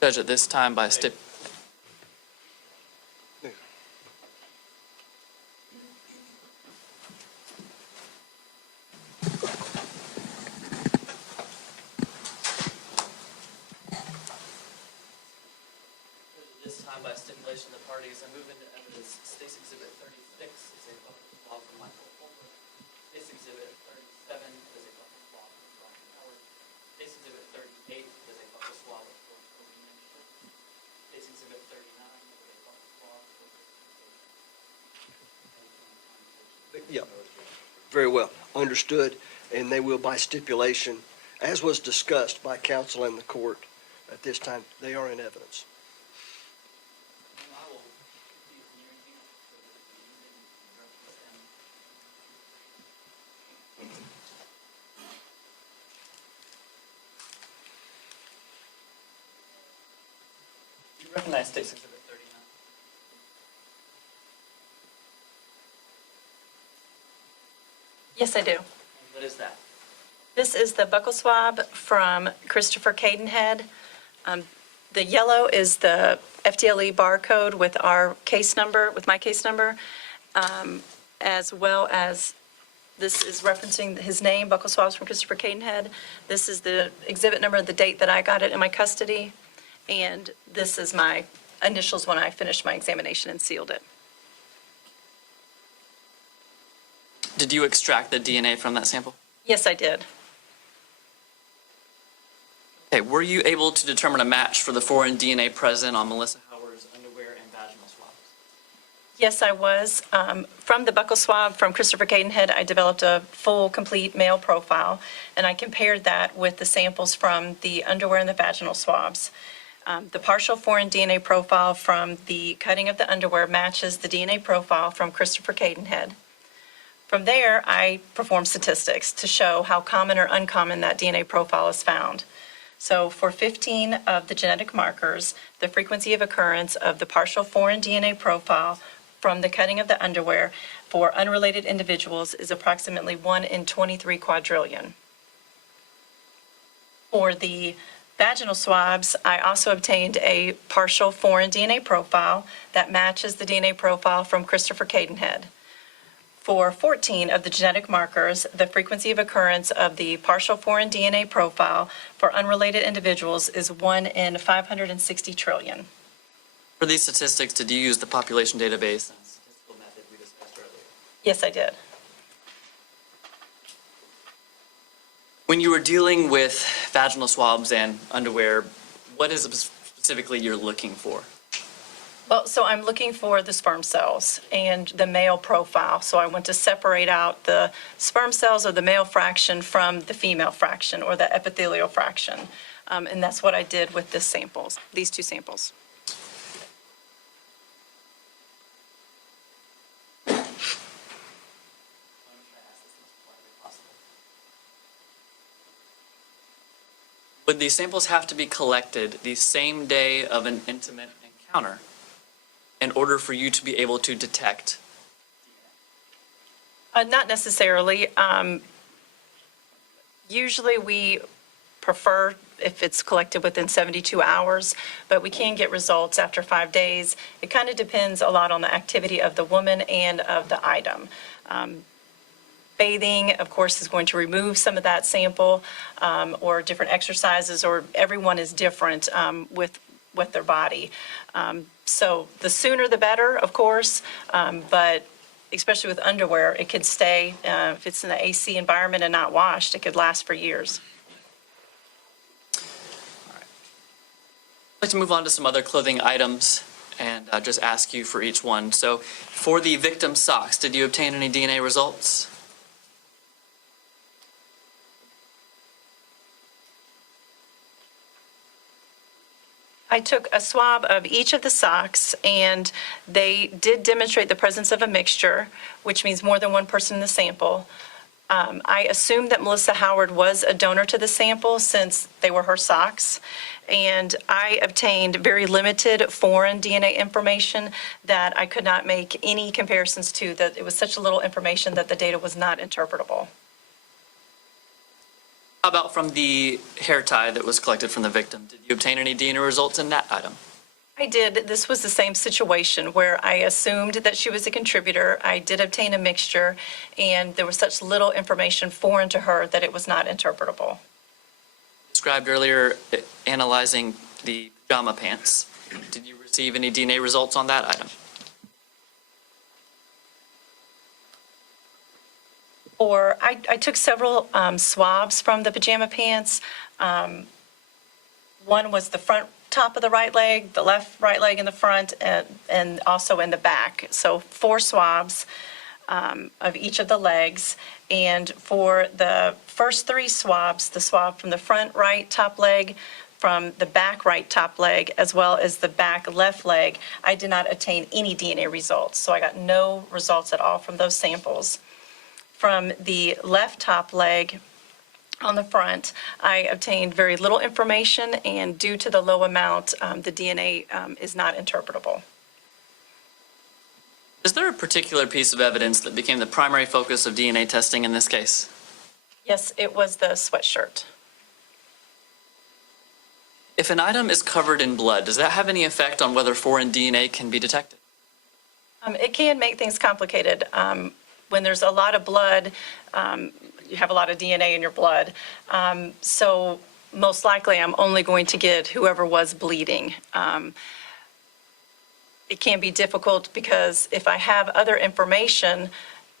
Judge, at this time by stipulation of the parties, I move into evidence State's Exhibit 36 is a buccal swab from Michael Holbrook. State's Exhibit 37 is a buccal swab from Brian Howard. State's Exhibit 38 is a buccal swab of State's Exhibit 39 is a buccal swab of Yeah, very well. Understood. And they will, by stipulation, as was discussed by counsel and the court at this time, they are in evidence. Recognize State's Exhibit 39. Yes, I do. And what is that? This is the buccal swab from Christopher Cadenhead. The yellow is the Fdle barcode with our case number, with my case number, as well as This is referencing his name, Buccal Swabs from Christopher Cadenhead. This is the exhibit number, the date that I got it in my custody. And this is my initials when I finished my examination and sealed it. Did you extract the DNA from that sample? Yes, I did. Okay, were you able to determine a match for the foreign DNA present on Melissa Howard's underwear and vaginal swabs? Yes, I was. From the Buccal Swab from Christopher Cadenhead, I developed a full, complete male profile, and I compared that with the samples from the underwear and the vaginal swabs. The partial foreign DNA profile from the cutting of the underwear matches the DNA profile from Christopher Cadenhead. From there, I performed statistics to show how common or uncommon that DNA profile is found. So for 15 of the genetic markers, the frequency of occurrence of the partial foreign DNA profile from the cutting of the underwear for unrelated individuals is approximately 1 in 23 quadrillion. For the vaginal swabs, I also obtained a partial foreign DNA profile that matches the DNA profile from Christopher Cadenhead. For 14 of the genetic markers, the frequency of occurrence of the partial foreign DNA profile for unrelated individuals is 1 in 560 trillion. For these statistics, did you use the population database and statistical method we discussed earlier? Yes, I did. When you were dealing with vaginal swabs and underwear, what is it specifically you're looking for? Well, so I'm looking for the sperm cells and the male profile. So I want to separate out the sperm cells or the male fraction from the female fraction or the epithelial fraction. And that's what I did with this samples, these two samples. Would these samples have to be collected the same day of an intimate encounter in order for you to be able to detect? Not necessarily. Usually we prefer if it's collected within 72 hours, but we can get results after 5 days. It kind of depends a lot on the activity of the woman and of the item. Bathing, of course, is going to remove some of that sample, or different exercises, or everyone is different with their body. So the sooner the better, of course, but especially with underwear, it could stay, if it's in an AC environment and not washed, it could last for years. I'd like to move on to some other clothing items and just ask you for each one. So for the victim's socks, did you obtain any DNA results? I took a swab of each of the socks, and they did demonstrate the presence of a mixture, which means more than one person in the sample. I assumed that Melissa Howard was a donor to the sample since they were her socks, and I obtained very limited foreign DNA information that I could not make any comparisons to, that it was such little information that the data was not interpretable. How about from the hair tie that was collected from the victim? Did you obtain any DNA results in that item? I did. This was the same situation where I assumed that she was a contributor. I did obtain a mixture, and there was such little information foreign to her that it was not interpretable. Described earlier analyzing the pajama pants. Did you receive any DNA results on that item? Or I took several swabs from the pajama pants. One was the front top of the right leg, the left right leg in the front, and also in the back. So 4 swabs of each of the legs. And for the first 3 swabs, the swab from the front right top leg, from the back right top leg, as well as the back left leg, I did not obtain any DNA results. So I got no results at all from those samples. From the left top leg on the front, I obtained very little information, and due to the low amount, the DNA is not interpretable. Is there a particular piece of evidence that became the primary focus of DNA testing in this case? Yes, it was the sweatshirt. If an item is covered in blood, does that have any effect on whether foreign DNA can be detected? It can make things complicated. when there's a lot of blood, you have a lot of DNA in your blood. So most likely, I'm only going to get whoever was bleeding. It can be difficult because if I have other information,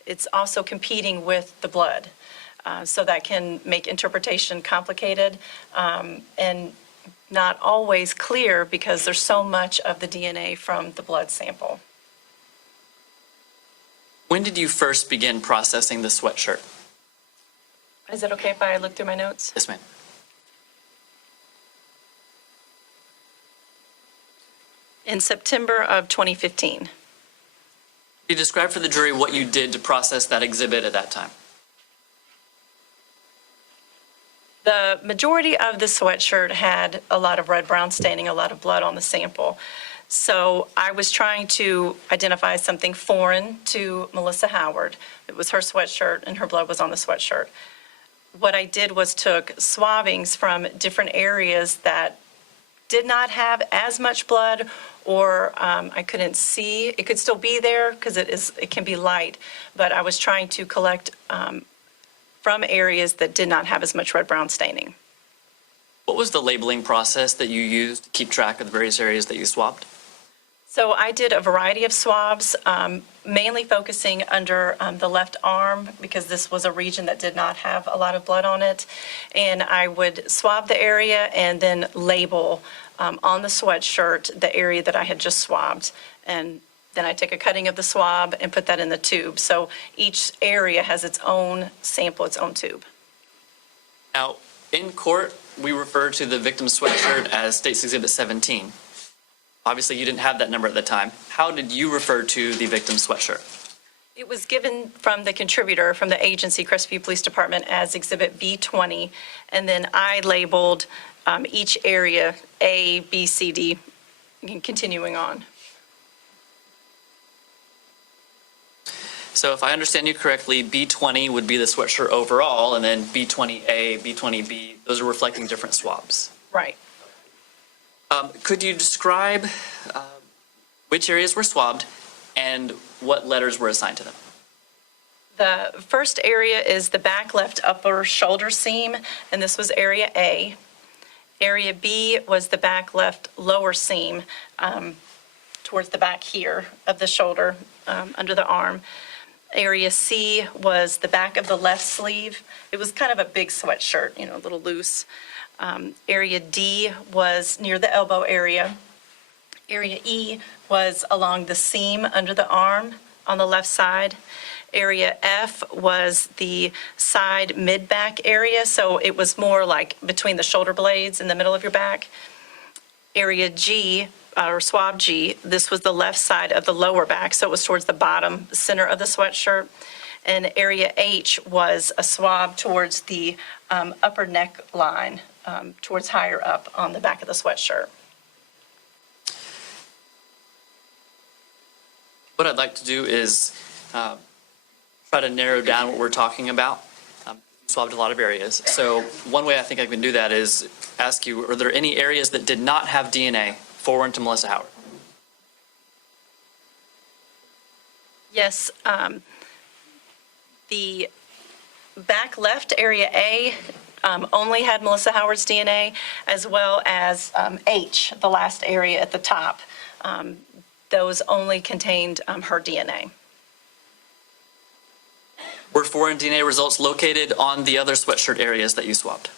it's also competing with the blood. So that can make interpretation complicated and not always clear because there's so much of the DNA from the blood sample. When did you first begin processing the sweatshirt? Is it okay if I look through my notes? Yes, ma'am. In September of 2015. Can you describe for the jury what you did to process that exhibit at that time? The majority of the sweatshirt had a lot of red-brown staining, a lot of blood on the sample. So I was trying to identify something foreign to Melissa Howard. It was her sweatshirt, and her blood was on the sweatshirt. What I did was took swabbings from different areas that did not have as much blood, or I couldn't see. It could still be there because it can be light, but I was trying to collect from areas that did not have as much red-brown staining. What was the labeling process that you used to keep track of the various areas that you swabbed? So I did a variety of swabs, mainly focusing under the left arm because this was a region that did not have a lot of blood on it. And I would swab the area and then label on the sweatshirt the area that I had just swabbed. And then I take a cutting of the swab and put that in the tube. So each area has its own sample, its own tube. Now, in court, we refer to the victim's sweatshirt as State's Exhibit 17. Obviously, you didn't have that number at the time. How did you refer to the victim's sweatshirt? It was given from the contributor, from the agency, Crestview Police Department, as Exhibit B20, and then I labeled each area A, B, C, D, and continuing on. So if I understand you correctly, B20 would be the sweatshirt overall, and then B20A, B20B, those are reflecting different swabs. Right. Could you describe which areas were swabbed and what letters were assigned to them? The first area is the back left upper shoulder seam, and this was area A. Area B was the back left lower seam towards the back here of the shoulder, under the arm. Area C was the back of the left sleeve. It was kind of a big sweatshirt, a little loose. Area D was near the elbow area. Area E was along the seam under the arm on the left side. Area F was the side mid-back area, so it was more like between the shoulder blades in the middle of your back. Area G, or swab G, this was the left side of the lower back, so it was towards the bottom center of the sweatshirt. And area H was a swab towards the upper neck line, towards higher up on the back of the sweatshirt. What I'd like to do is try to narrow down what we're talking about. Swabbed a lot of areas. So one way I think I can do that is ask you, are there any areas that did not have DNA foreign to Melissa Howard? Yes, the back left, area A, only had Melissa Howard's DNA, as well as H, the last area at the top. Those only contained her DNA. Were foreign DNA results located on the other sweatshirt areas that you swabbed?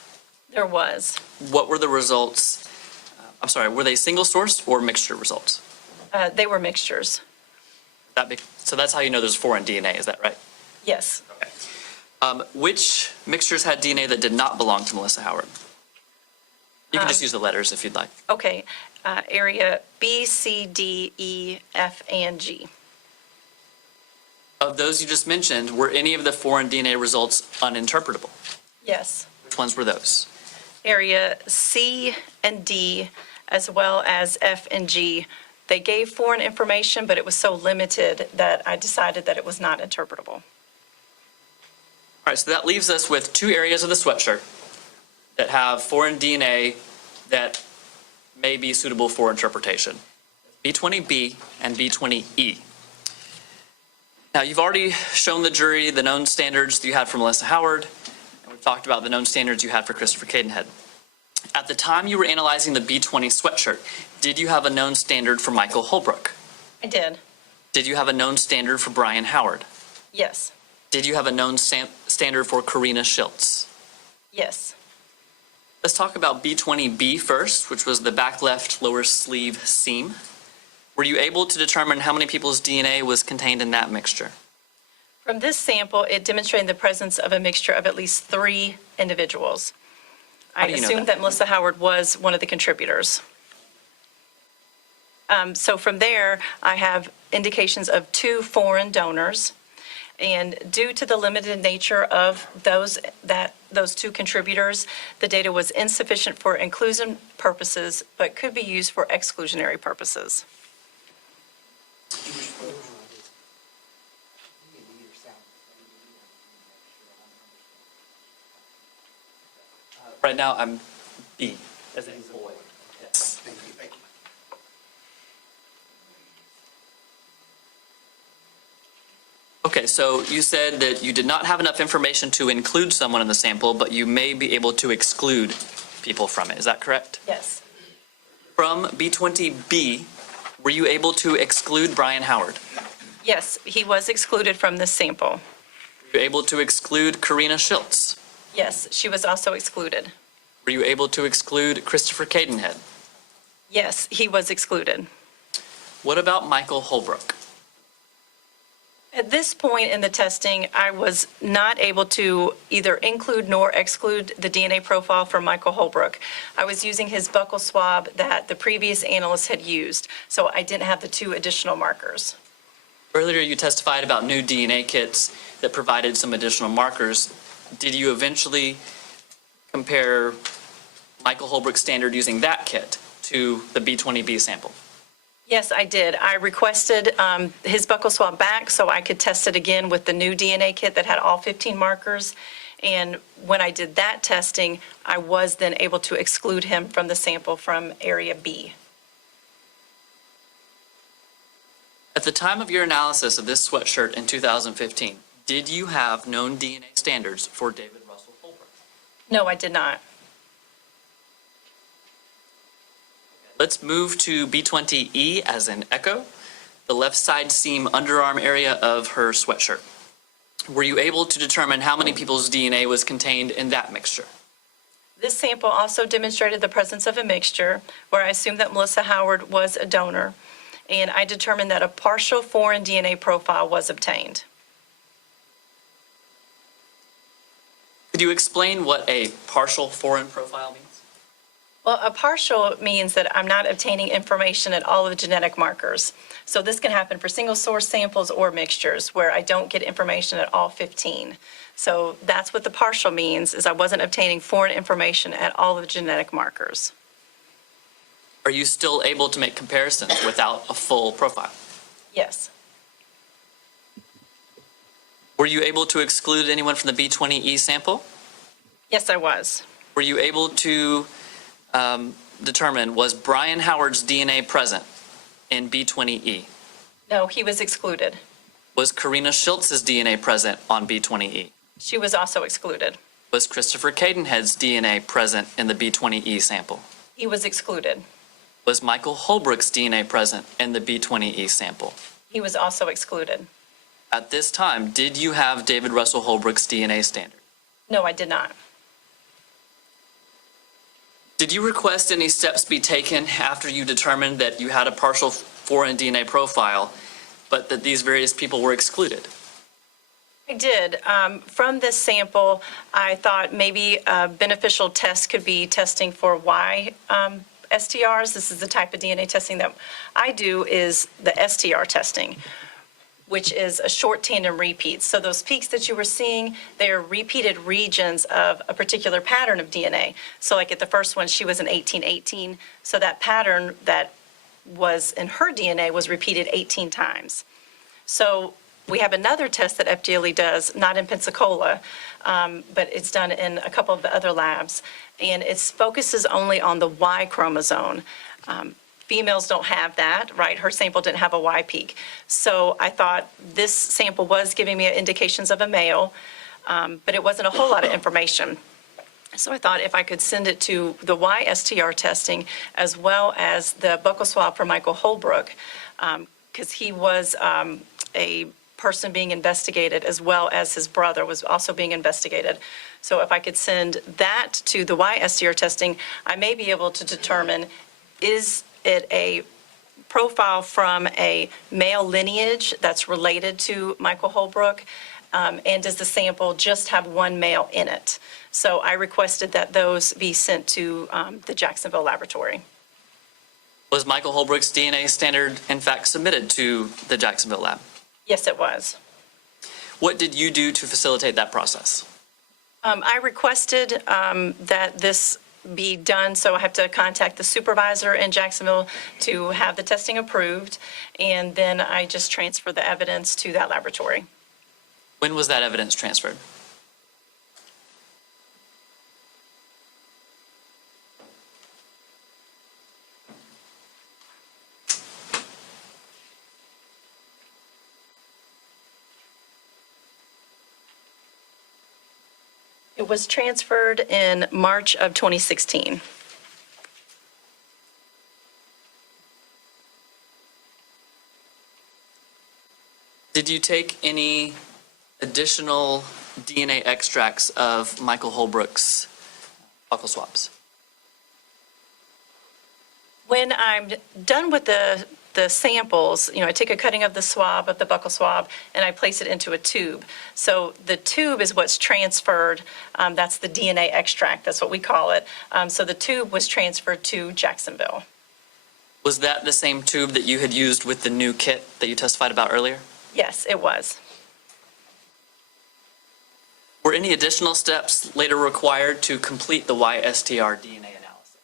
There was. What were the results? Were they single source or mixture results? They were mixtures. So that's how you know there's foreign DNA, is that right? Yes. Okay. Which mixtures had DNA that did not belong to Melissa Howard? You can just use the letters if you'd like. Okay. Area B, C, D, E, F, and G. Of those you just mentioned, were any of the foreign DNA results uninterpretable? Yes. Which ones were those? Area C and D, as well as F and G. They gave foreign information, but it was so limited that I decided that it was not interpretable. All right, so that leaves us with two areas of the sweatshirt that have foreign DNA that may be suitable for interpretation. B20B and B20E. Now, you've already shown the jury the known standards that you had for Melissa Howard, and we've talked about the known standards you had for Christopher Cadenhead. At the time you were analyzing the B20 sweatshirt, did you have a known standard for Michael Holbrook? I did. Did you have a known standard for Brian Howard? Yes. Did you have a known standard for Karina Schiltz? Yes. Let's talk about B20B first, which was the back left lower sleeve seam. Were you able to determine how many people's DNA was contained in that mixture? From this sample, it demonstrated the presence of a mixture of at least 3 individuals. I do you know assumed that? that Melissa Howard was one of the contributors. So from there, I have indications of 2 foreign donors. And due to the limited nature of those 2 contributors, the data was insufficient for inclusion purposes, but could be used for exclusionary purposes. Right now, I'm B, as in boy. Yes. Okay, so you said that you did not have enough information to include someone in the sample, but you may be able to exclude people from it. Is that correct? Yes. From B20B, were you able to exclude Brian Howard? Yes, he was excluded from this sample. Were you able to exclude Karina Schiltz? Yes, she was also excluded. Were you able to exclude Christopher Cadenhead? Yes, he was excluded. What about Michael Holbrook? At this point in the testing, I was not able to either include nor exclude the DNA profile for Michael Holbrook. I was using his Buccal Swab that the previous analyst had used, so I didn't have the 2 additional markers. Earlier, you testified about new DNA kits that provided some additional markers. Did you eventually compare Michael Holbrook's standard using that kit to the B20B sample? Yes, I did. I requested his Buccal Swab back so I could test it again with the new DNA kit that had all 15 markers. And when I did that testing, I was then able to exclude him from the sample from area B. At the time of your analysis of this sweatshirt in 2015, did you have known DNA standards for David Russell Holbrook? No, I did not. Let's move to B20E as in echo, the left side seam underarm area of her sweatshirt. Were you able to determine how many people's DNA was contained in that mixture? This sample also demonstrated the presence of a mixture where I assumed that Melissa Howard was a donor, and I determined that a partial foreign DNA profile was obtained. Could you explain what a partial foreign profile means? Well, a partial means that I'm not obtaining information at all of the genetic markers. So this can happen for single source samples or mixtures where I don't get information at all 15. So that's what the partial means, is I wasn't obtaining foreign information at all of the genetic markers. Are you still able to make comparisons without a full profile? Yes. Were you able to exclude anyone from the B20E sample? Yes, I was. Were you able to determine, was Brian Howard's DNA present in B20E? No, he was excluded. Was Karina Schiltz's DNA present on B20E? She was also excluded. Was Christopher Cadenhead's DNA present in the B20E sample? He was excluded. Was Michael Holbrook's DNA present in the B20E sample? He was also excluded. At this time, did you have David Russell Holbrook's DNA standard? No, I did not. Did you request any steps be taken after you determined that you had a partial foreign DNA profile, but that these various people were excluded? I did. From this sample, I thought maybe a beneficial test could be testing for Y STRs. This is the type of DNA testing that I do, is the STR testing, which is a short tandem repeat. So those peaks that you were seeing, they are repeated regions of a particular pattern of DNA. So like at the first one, she was in 1818. So that pattern that was in her DNA was repeated 18 times. So we have another test that Fdle does, not in Pensacola, but it's done in a couple of the other labs. And it focuses only on the Y chromosome. females don't have that, right? Her sample didn't have a Y peak. So I thought this sample was giving me indications of a male, but it wasn't a whole lot of information. So I thought if I could send it to the YSTR testing as well as the Buccal Swab for Michael Holbrook, because he was a person being investigated as well as his brother was also being investigated. So if I could send that to the YSTR testing, I may be able to determine, is it a profile from a male lineage that's related to Michael Holbrook? And does the sample just have one male in it? So I requested that those be sent to the Jacksonville laboratory. Was Michael Holbrook's DNA standard, in fact, submitted to the Jacksonville lab? Yes, it was. What did you do to facilitate that process? I requested that this be done, so I have to contact the supervisor in Jacksonville to have the testing approved, and then I just transfer the evidence to that laboratory. When was that evidence transferred? It was transferred in March of 2016. Did you take any additional DNA extracts of Michael Holbrook's buccal swabs? When I'm done with the samples, I take a cutting of the swab, of the buccal swab, and I place it into a tube. So the tube is what's transferred. That's the DNA extract. That's what we call it. So the tube was transferred to Jacksonville. Was that the same tube that you had used with the new kit that you testified about earlier? Yes, it was. Were any additional steps later required to complete the YSTR DNA analysis?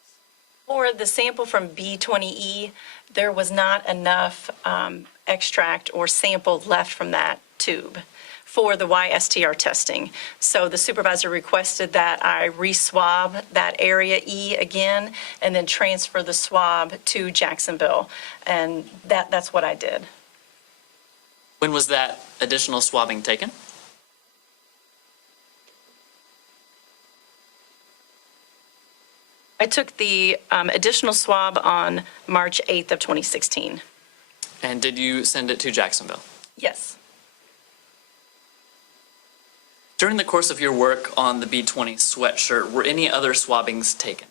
For the sample from B20E, there was not enough extract or sample left from that tube for the YSTR testing. So the supervisor requested that I re-swab that area E again and then transfer the swab to Jacksonville. And that's what I did. When was that additional swabbing taken? I took the additional swab on March 8th of 2016. And did you send it to Jacksonville? Yes. During the course of your work on the B20 sweatshirt, were any other swabbings taken?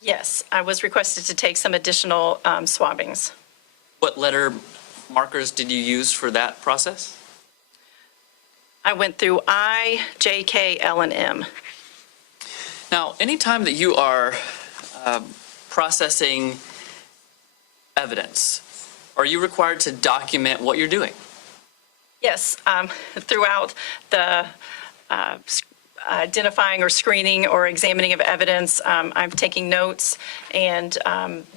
Yes, I was requested to take some additional swabbings. What letter markers did you use for that process? I went through I, J, K, L, and M. Now, anytime that you are processing evidence, are you required to document what you're doing? Yes, throughout the identifying or screening or examining of evidence, I'm taking notes, and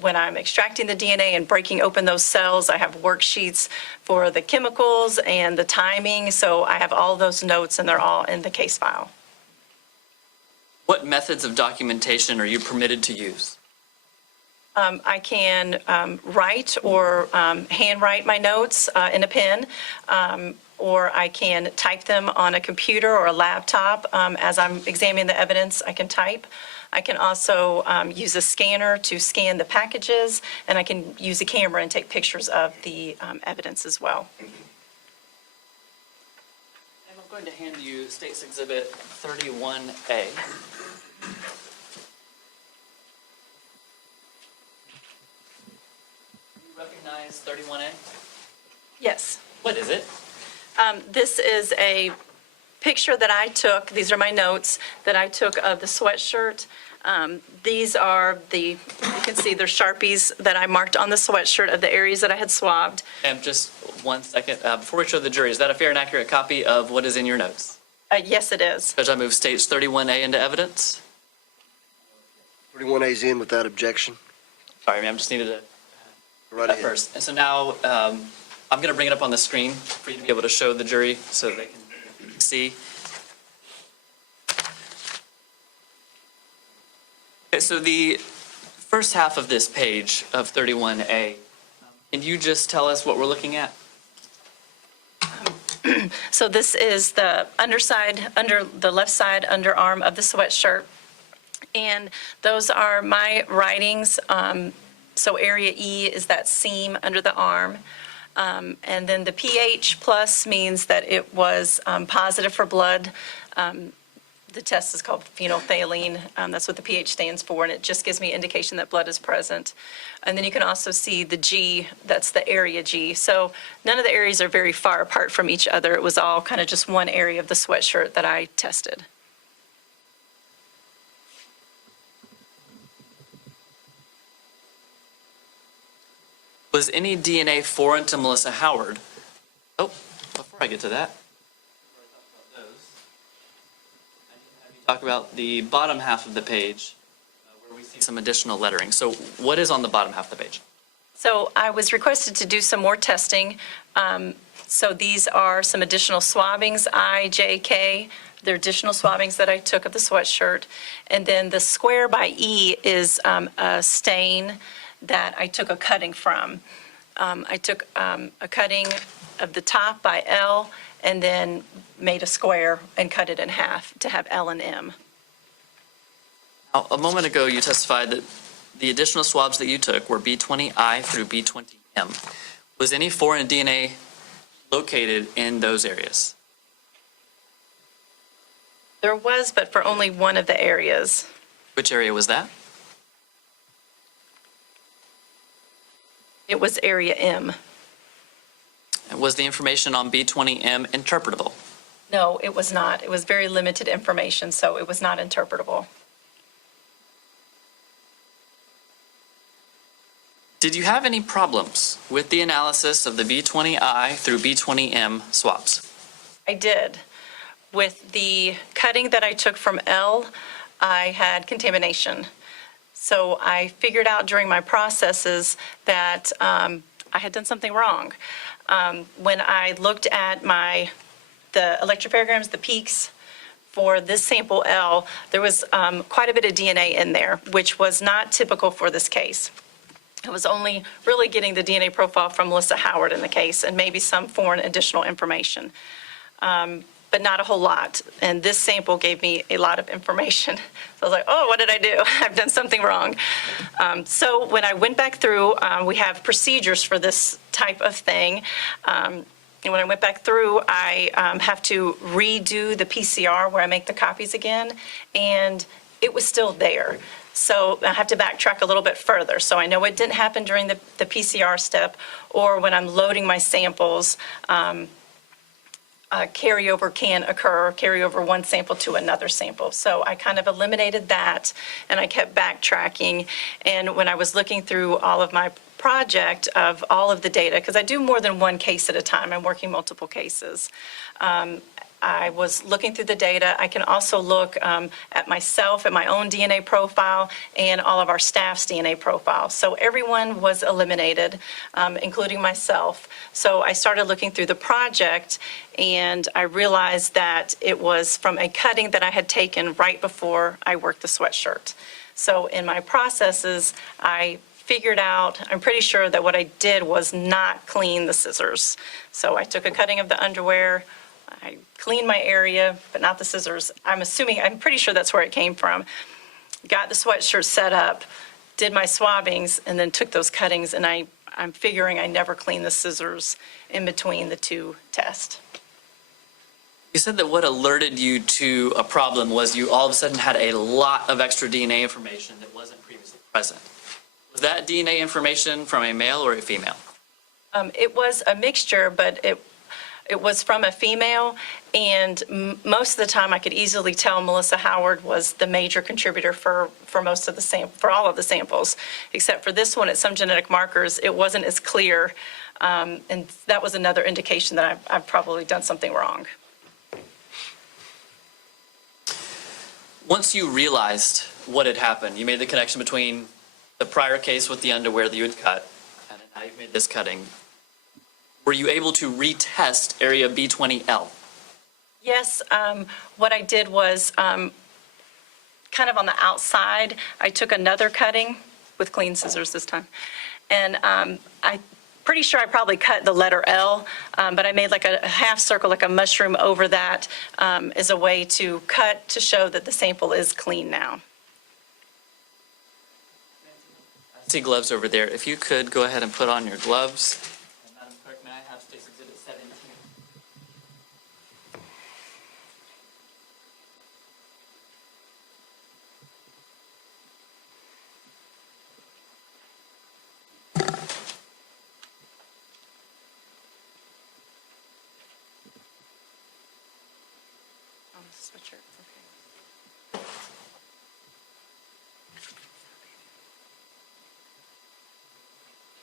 when I'm extracting the DNA and breaking open those cells, I have worksheets for the chemicals and the timing, so I have all those notes, and they're all in the case file. What methods of documentation are you permitted to use? I can write or handwrite my notes in a pen, or I can type them on a computer or a laptop. As I'm examining the evidence, I can type. I can also use a scanner to scan the packages, and I can use a camera and take pictures of the evidence as well. And I'm going to hand you State's Exhibit 31A. You recognize 31A? Yes. What is it? This is a picture that I took. These are my notes that I took of the sweatshirt. These are you can see they're Sharpies that I marked on the sweatshirt of the areas that I had swabbed. And just 1 second, before we show the jury, is that a fair and accurate copy of what is in your notes? Yes, it is. Judge, I move States 31A into evidence. 31A is in without objection. Sorry, ma'am, just needed to Right that ahead. first. And so now, I'm going to bring it up on the screen for you to be able to show the jury so they can see. Okay, so the first half of this page of 31A, can you just tell us what we're looking at? So this is the underside, under the left side underarm of the sweatshirt. And those are my writings. So area E is that seam under the arm. And then the pH plus means that it was positive for blood. The test is called phenolphthalein. That's what the pH stands for, and it just gives me indication that blood is present. And then you can also see the G, that's the area G. So none of the areas are very far apart from each other. It was all kind of just one area of the sweatshirt that I tested. Was any DNA foreign to Melissa Howard? Oh, before I get to that, talk about the bottom half of the page where we see some additional lettering. So what is on the bottom half of the page? So I was requested to do some more testing. So these are some additional swabbings, I, J, K. They're additional swabbings that I took of the sweatshirt. And then the square by E is a stain that I took a cutting from. I took a cutting of the top by L and then made a square and cut it in half to have L and M. Now, a moment ago, you testified that the additional swabs that you took were B20I through B20M. Was any foreign DNA located in those areas? There was, but for only one of the areas. Which area was that? It was area M. And was the information on B20M interpretable? No, it was not. It was very limited information, so it was not interpretable. Did you have any problems with the analysis of the B20I through B20M swabs? I did. With the cutting that I took from L, I had contamination. So I figured out during my processes that I had done something wrong. When I looked at the electroparograms, the peaks for this sample L, there was quite a bit of DNA in there, which was not typical for this case. I was only really getting the DNA profile from Melissa Howard in the case and maybe some foreign additional information, but not a whole lot. And this sample gave me a lot of information. So I was like, oh, what did I do? I've done something wrong. So when I went back through, we have procedures for this type of thing. And when I went back through, I have to redo the PCR where I make the copies again, and it was still there. So I have to backtrack a little bit further. So I know it didn't happen during the PCR step, or when I'm loading my samples, carryover can occur, carry over one sample to another sample. So I kind of eliminated that, and I kept backtracking. And when I was looking through all of my project of all of the data, because I do more than one case at a time, I'm working multiple cases. I was looking through the data. I can also look at myself, at my own DNA profile, and all of our staff's DNA profile. So everyone was eliminated, including myself. So I started looking through the project, and I realized that it was from a cutting that I had taken right before I worked the sweatshirt. So in my processes, I figured out, I'm pretty sure that what I did was not clean the scissors. So I took a cutting of the underwear, I cleaned my area, but not the scissors. I'm pretty sure that's where it came from. Got the sweatshirt set up, did my swabbings, and then took those cuttings, and I'm figuring I never cleaned the scissors in between the two tests. You said that what alerted you to a problem was you all of a sudden had a lot of extra DNA information that wasn't previously present. Was that DNA information from a male or a female? It was a mixture, but it was from a female, and most of the time I could easily tell Melissa Howard was the major contributor for most of the for all of the samples, except for this one at some genetic markers, it wasn't as clear, and that was another indication that I've probably done something wrong. Once you realized what had happened, you made the connection between the prior case with the underwear that you had cut, and now you've made this cutting. Were you able to retest area B20L? Yes, what I did was kind of on the outside, I took another cutting with clean scissors this time. And I'm pretty sure I probably cut the letter L, but I made like a half circle, like a mushroom over that, as a way to cut to show that the sample is clean now. I see gloves over there. If you could go ahead and put on your gloves. And Madam Clerk, may I have State's Exhibit 17? Oh, Sweatshirt, okay.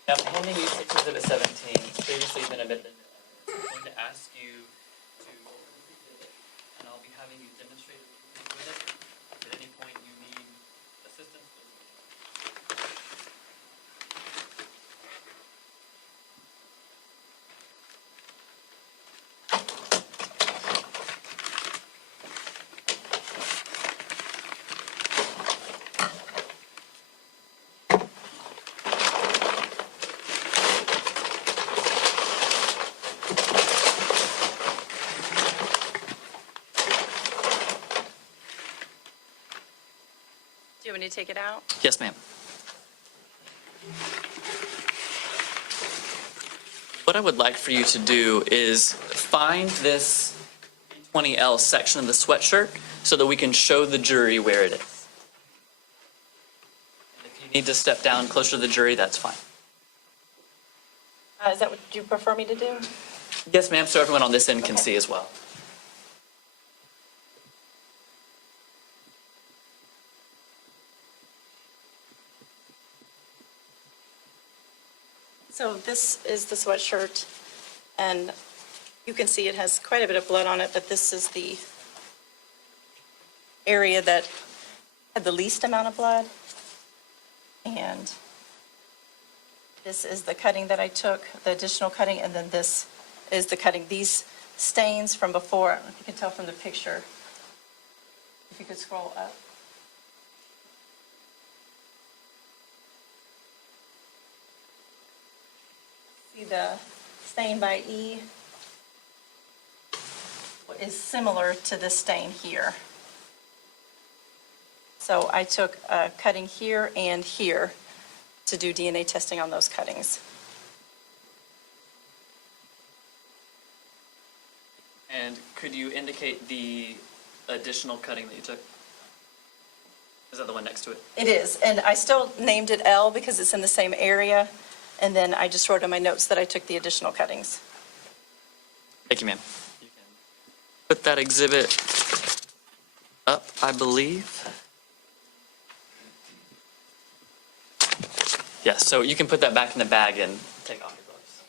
Now, I'm handing you State's Exhibit 17. It's previously been admitted. I'm going to ask you to open the exhibit, and I'll be having you demonstrate with it. At any point you need assistance, please let me know. Do you want me to take it out? Yes, ma'am. What I would like for you to do is find this 20L section of the sweatshirt so that we can show the jury where it is. And if you need to step down closer to the jury, that's fine. Is that what you prefer me to do? Yes, ma'am, so everyone on this end can see as well. So this is the sweatshirt, and you can see it has quite a bit of blood on it, but this is the area that had the least amount of blood. And this is the cutting that I took, the additional cutting, and then this is the cutting. These stains from before, I don't know if you can tell from the picture, if you could scroll up. See the stain by E is similar to this stain here. So I took a cutting here and here to do DNA testing on those cuttings. And could you indicate the additional cutting that you took? Is that the one next to it? It is, and I still named it L because it's in the same area, and then I just wrote in my notes that I took the additional cuttings. Thank you, ma'am. You can put that exhibit up, I believe. Yes, so you can put that back in the bag and take off your gloves.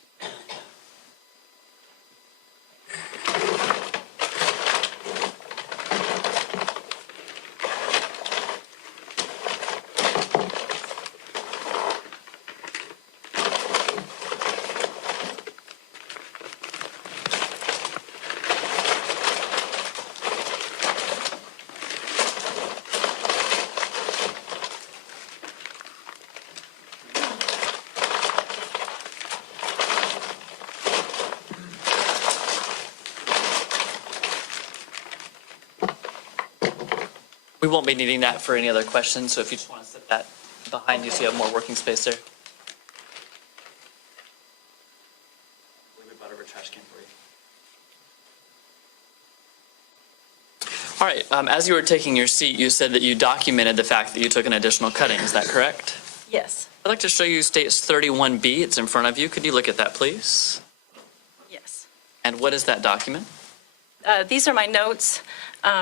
We won't be needing that for any other questions, so if you just want to set that behind you so you have more working space there. We brought over a trash can for you. All right, as you were taking your seat, you said that you documented the fact that you took an additional cutting. Is that correct? Yes, I'd like to show you States 31B. It's in front of you. Could you look at that, please? yes. And what is that document? These are my notes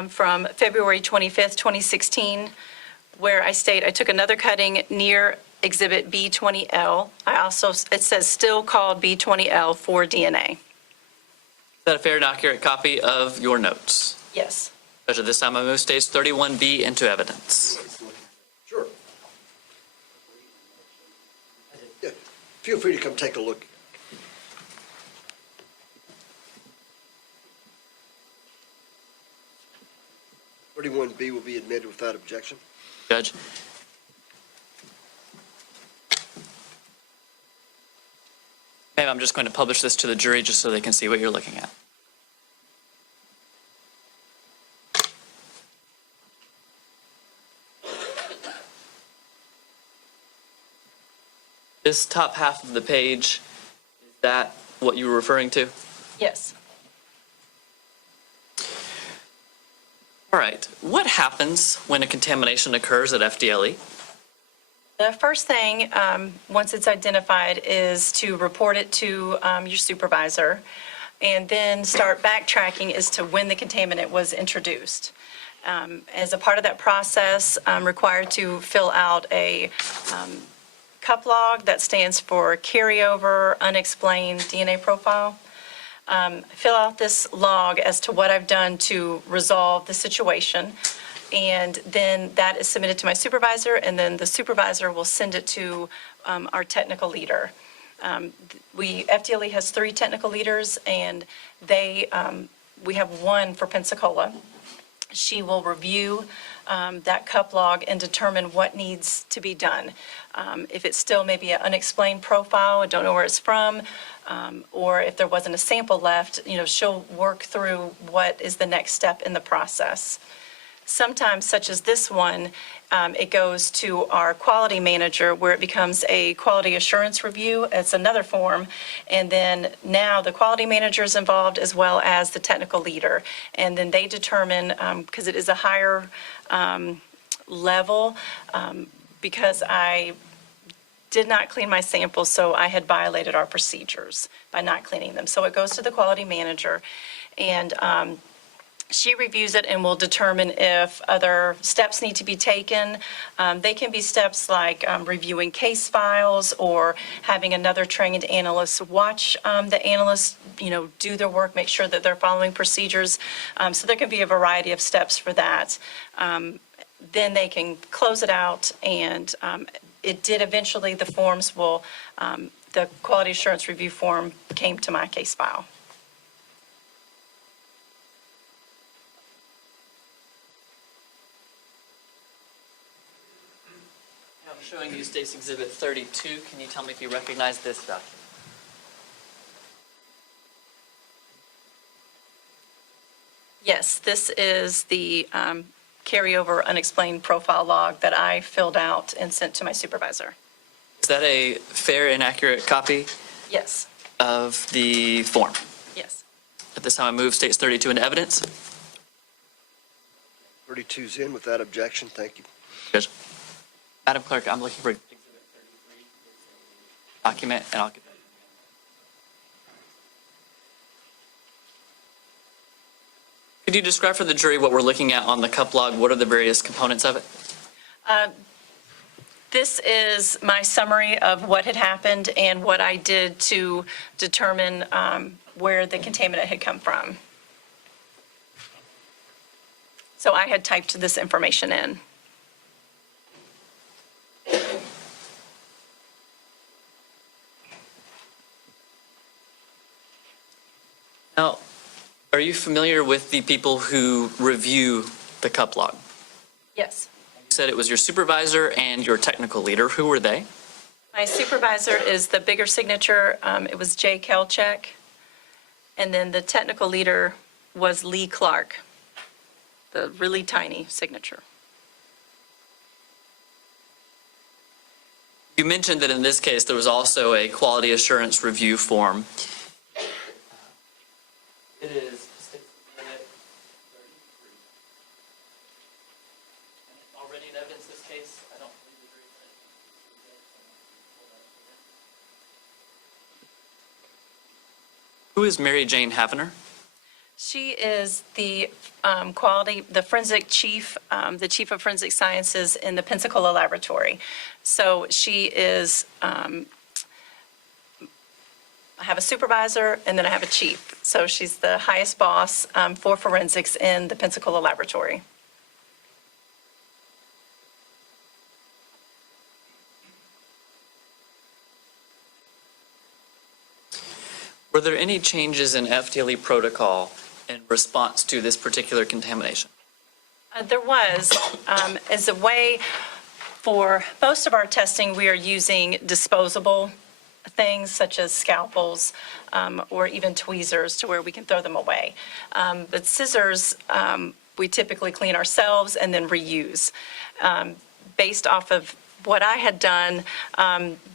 from February 25th, 2016, where I state I took another cutting near Exhibit B20L. It says still called B20L for DNA. Is that a fair and accurate copy of your notes? Yes. Judge, at this time, I move States 31B into evidence. Sure. Yeah, feel free to come take a look. B will be admitted without objection. Judge, Okay, I'm just going to publish this to the jury just so they can see what you're looking at. This top half of the page, is that what you were referring to? Yes. All right. What happens when a contamination occurs at Fdle? The first thing, once it's identified, is to report it to your supervisor, and then start backtracking as to when the contaminant was introduced. As a part of that process, I'm required to fill out a CUP log that stands for Carryover Unexplained DNA Profile. Fill out this log as to what I've done to resolve the situation, and then that is submitted to my supervisor, and then the supervisor will send it to our technical leader. Fdle has 3 technical leaders, and we have one for Pensacola. She will review that CUP log and determine what needs to be done. If it's still maybe an unexplained profile, I don't know where it's from, or if there wasn't a sample left, she'll work through what is the next step in the process. Sometimes, such as this one, it goes to our quality manager where it becomes a quality assurance review. It's another form. And then now the quality manager is involved as well as the technical leader. And then they determine, because it is a higher level, because I did not clean my samples, so I had violated our procedures by not cleaning them. So it goes to the quality manager, and she reviews it and will determine if other steps need to be taken. They can be steps like reviewing case files or having another trained analyst watch the analysts, do their work, make sure that they're following procedures. So there can be a variety of steps for that. Then they can close it out, and it did eventually, the forms will, the quality assurance review form came to my case file. I'm showing you State's Exhibit 32. Can you tell me if you recognize this document? Yes, this is the carryover unexplained profile log that I filled out and sent to my supervisor. Is that a fair and accurate copy Yes, of the form? yes. At this time, I move State's 32 into evidence. 32's in without objection. Thank you. Good. Madam Clerk, I'm looking for Exhibit 33 document, and I'll get that. Could you describe for the jury what we're looking at on the CUP log? What are the various components of it? This is my summary of what had happened and what I did to determine where the contaminant had come from. So I had typed this information in. Now, are you familiar with the people who review the CUP log? Yes. You said it was your supervisor and your technical leader. Who were they? My supervisor is the bigger signature. It was Jay Kelchek. And then the technical leader was Lee Clark, the really tiny signature. You mentioned that in this case there was also a quality assurance review form. It is State's Exhibit 33. Already in evidence this case, I don't believe the jury said. Who is Mary Jane Havener? She is the the forensic chief, the chief of forensic sciences in the Pensacola laboratory. So she is, I have a supervisor and then I have a chief. So she's the highest boss for forensics in the Pensacola laboratory. Were there any changes in Fdle protocol in response to this particular contamination? There was, as a way for most of our testing, we are using disposable things such as scalpels or even tweezers to where we can throw them away. But scissors, we typically clean ourselves and then reuse. Based off of what I had done,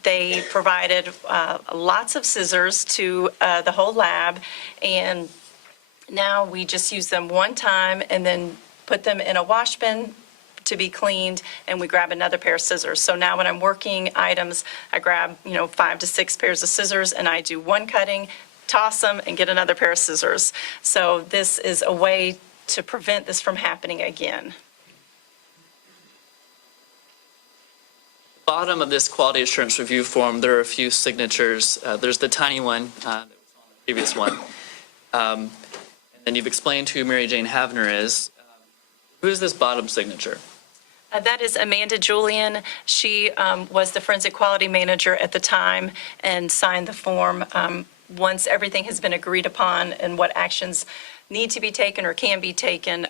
they provided lots of scissors to the whole lab, and now we just use them one time and then put them in a wash bin to be cleaned, and we grab another pair of scissors. So now when I'm working items, I grab, 5 to 6 pairs of scissors, and I do one cutting, toss them, and get another pair of scissors. So this is a way to prevent this from happening again. Bottom of this quality assurance review form, there are a few signatures. There's the tiny one that was on the previous one. And then you've explained who Mary Jane Havner is. Who is this bottom signature? That is Amanda Julian. She was the forensic quality manager at the time and signed the form. Once everything has been agreed upon and what actions need to be taken or can be taken,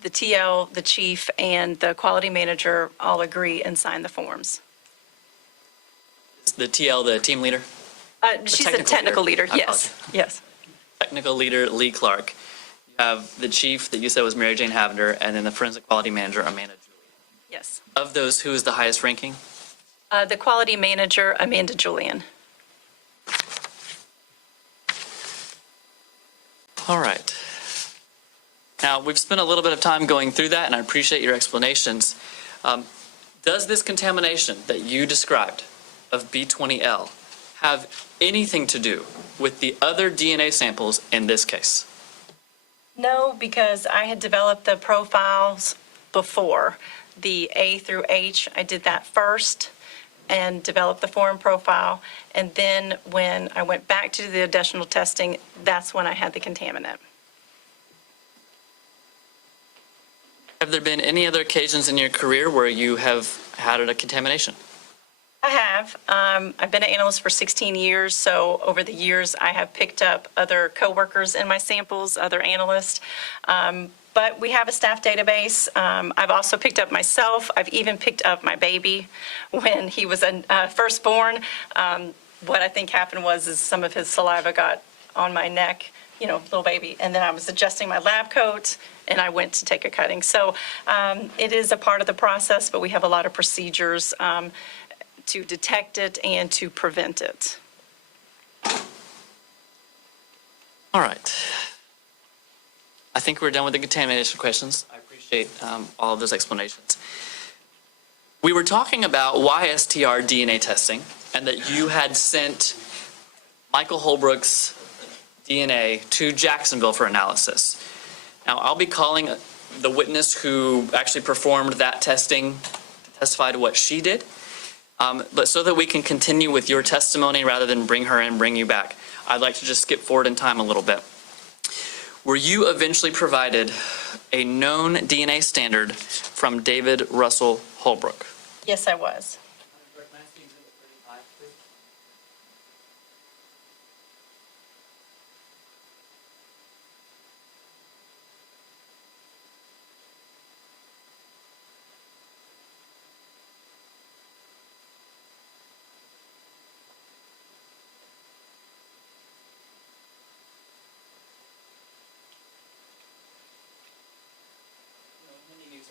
the TL, the chief, and the quality manager all agree and sign the forms. Is the TL the team leader? She's a technical leader, I yes, yes. Technical leader Lee Clark. You have the chief that you said was Mary Jane Havner, and then the forensic quality manager Amanda Julian. Yes. Of those, who is the highest ranking? The quality manager, Amanda Julian. All right. Now, we've spent a little bit of time going through that, and I appreciate your explanations. Does this contamination that you described of B20L have anything to do with the other DNA samples in this case? No, because I had developed the profiles before. The A through H, I did that first and developed the foreign profile. And then when I went back to the additional testing, that's when I had the contaminant. Have there been any other occasions in your career where you have had a contamination? I have. I've been an analyst for 16 years, so over the years I have picked up other coworkers in my samples, other analysts. But we have a staff database. I've also picked up myself. I've even picked up my baby when he was firstborn. What I think happened is some of his saliva got on my neck, little baby, and then I was adjusting my lab coat and I went to take a cutting. So it is a part of the process, but we have a lot of procedures to detect it and to prevent it. All right. I think we're done with the contamination questions. I appreciate all of those explanations. We were talking about YSTR DNA testing and that you had sent Michael Holbrook's DNA to Jacksonville for analysis. Now, I'll be calling the witness who actually performed that testing to testify to what she did. But so that we can continue with your testimony rather than bring her in, bring you back, I'd like to just skip forward in time a little bit. Were you eventually provided a known DNA standard from David Russell Holbrook? Yes, I was.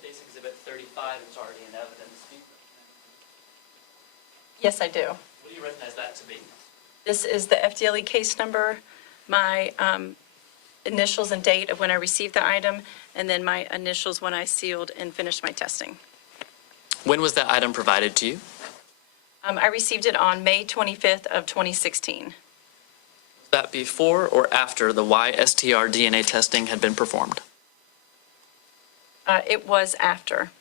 Case Exhibit 35 is already in evidence. Yes, I do. What do you recognize that to be? This is the Fdle case number, my initials and date of when I received the item, and then my initials when I sealed and finished my testing. When was that item provided to you? I received it on May 25th of 2016. Was that before or after the YSTR DNA testing had been performed? It was after.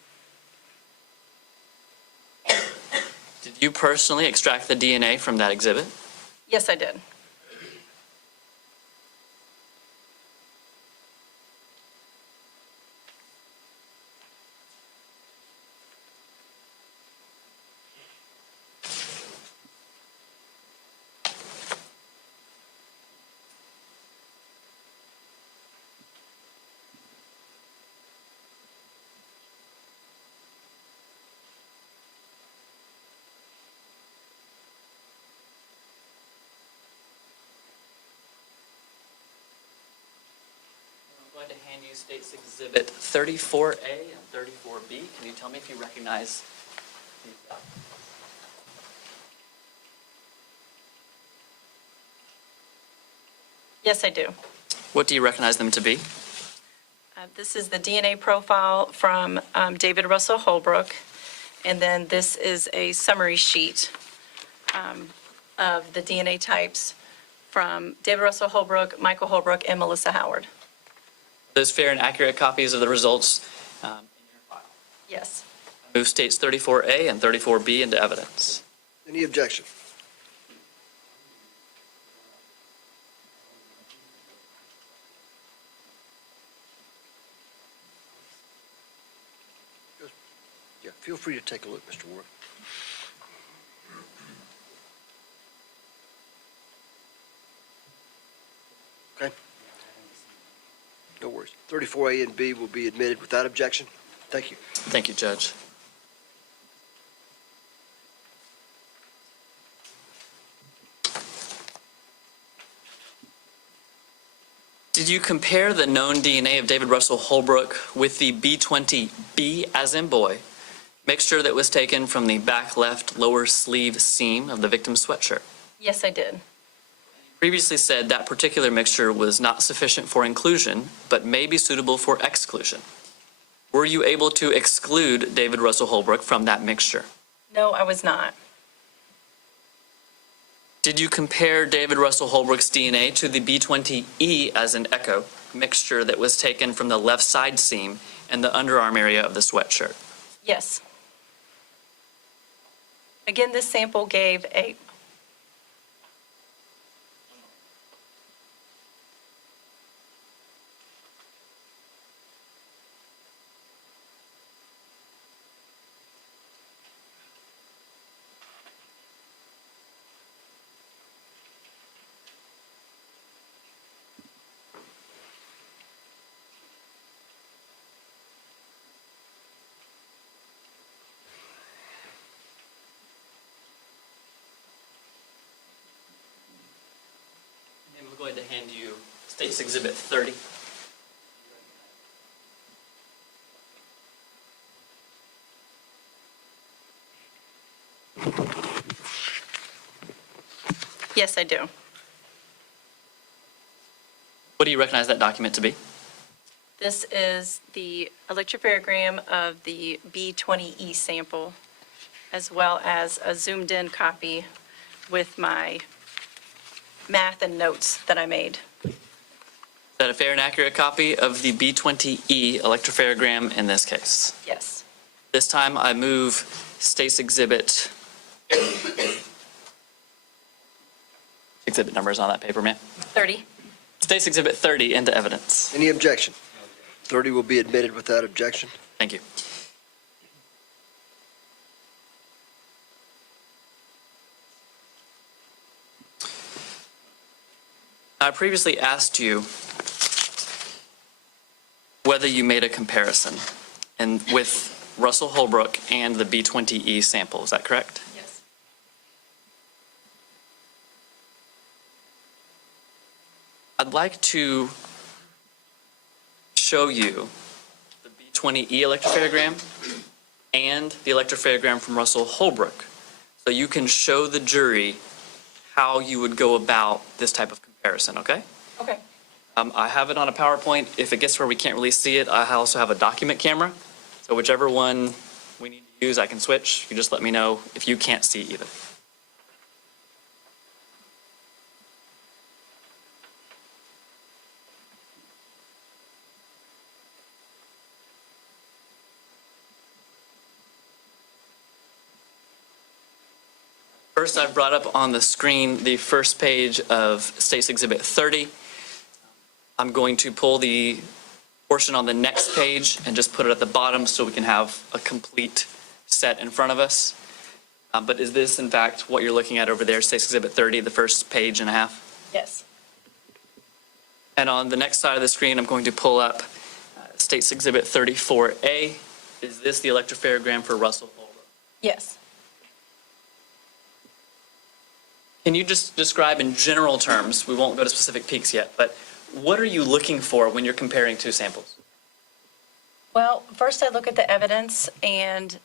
Did you personally extract the DNA from that exhibit? Yes, I did. hand you State's Exhibit 34A and 34B. Can you tell me if you recognize these documents? Yes, I do. What do you recognize them to be? This is the DNA profile from David Russell Holbrook, and then this is a summary sheet of the DNA types from David Russell Holbrook, Michael Holbrook, and Melissa Howard. Those fair and accurate copies of the results in your file. Yes. Move States 34A and 34B into evidence. Any objection? Yeah, feel free to take a look, Mr. Ward. Okay. No worries. 34A and B will be admitted without objection. Thank you. Thank you, Judge. Did you compare the known DNA of David Russell Holbrook with the B20B, as in boy, mixture that was taken from the back left lower sleeve seam of the victim's sweatshirt? Yes, I did. Previously said that particular mixture was not sufficient for inclusion, but may be suitable for exclusion. Were you able to exclude David Russell Holbrook from that mixture? No, I was not. Did you compare David Russell Holbrook's DNA to the B20E, as in echo, mixture that was taken from the left side seam and the underarm area of the sweatshirt? Yes. Again, this sample gave a And we're going to hand you State's Exhibit 30. Yes, I do. What do you recognize that document to be? This is the electropharogram of the B20E sample, as well as a zoomed-in copy with my math and notes that I made. Is that a fair and accurate copy of the B20E electropharogram in this case? Yes. This time I move State's Exhibit. Exhibit numbers on that paper, ma'am. 30. State's Exhibit 30 into evidence. Any objection? 30 will be admitted without objection. Thank you. I previously asked you whether you made a comparison and with Russell Holbrook and the B20E sample. Is that correct? Yes. I'd like to show you the B20E electropharogram and the electropharogram from Russell Holbrook, so you can show the jury how you would go about this type of comparison, okay? Okay. I have it on a PowerPoint. If it gets where we can't really see it, I also have a document camera. So whichever one we need to use, I can switch. You just let me know if you can't see either. First, I've brought up on the screen the first page of State's Exhibit 30. I'm going to pull the portion on the next page and just put it at the bottom so we can have a complete set in front of us. But is this, in fact, what you're looking at over there, State's Exhibit 30, the first page and a half? Yes. And on the next side of the screen, I'm going to pull up State's Exhibit 34A. Is this the electropharogram for Russell Holbrook? Yes. Can you just describe in general terms, we won't go to specific peaks yet, but what are you looking for when you're comparing two samples? Well, first I look at the evidence, and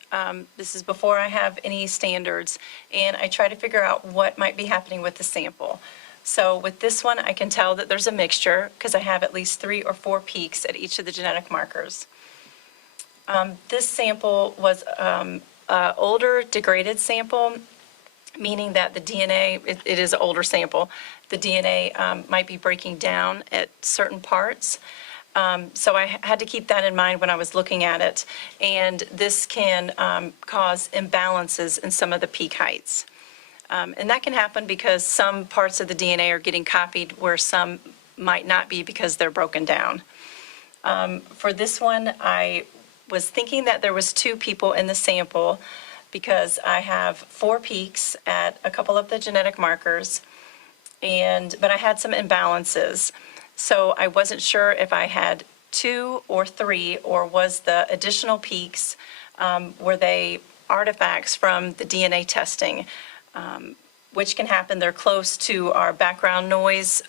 this is before I have any standards, and I try to figure out what might be happening with the sample. So with this one, I can tell that there's a mixture because I have at least 3 or 4 peaks at each of the genetic markers. This sample was an older degraded sample, meaning that the DNA, it is an older sample, the DNA might be breaking down at certain parts. So I had to keep that in mind when I was looking at it. And this can cause imbalances in some of the peak heights. And that can happen because some parts of the DNA are getting copied where some might not be because they're broken down. For this one, I was thinking that there was 2 people in the sample because I have 4 peaks at a couple of the genetic markers, but I had some imbalances. So I wasn't sure if I had 2 or 3, or was the additional peaks, were they artifacts from the DNA testing, which can happen. They're close to our background noise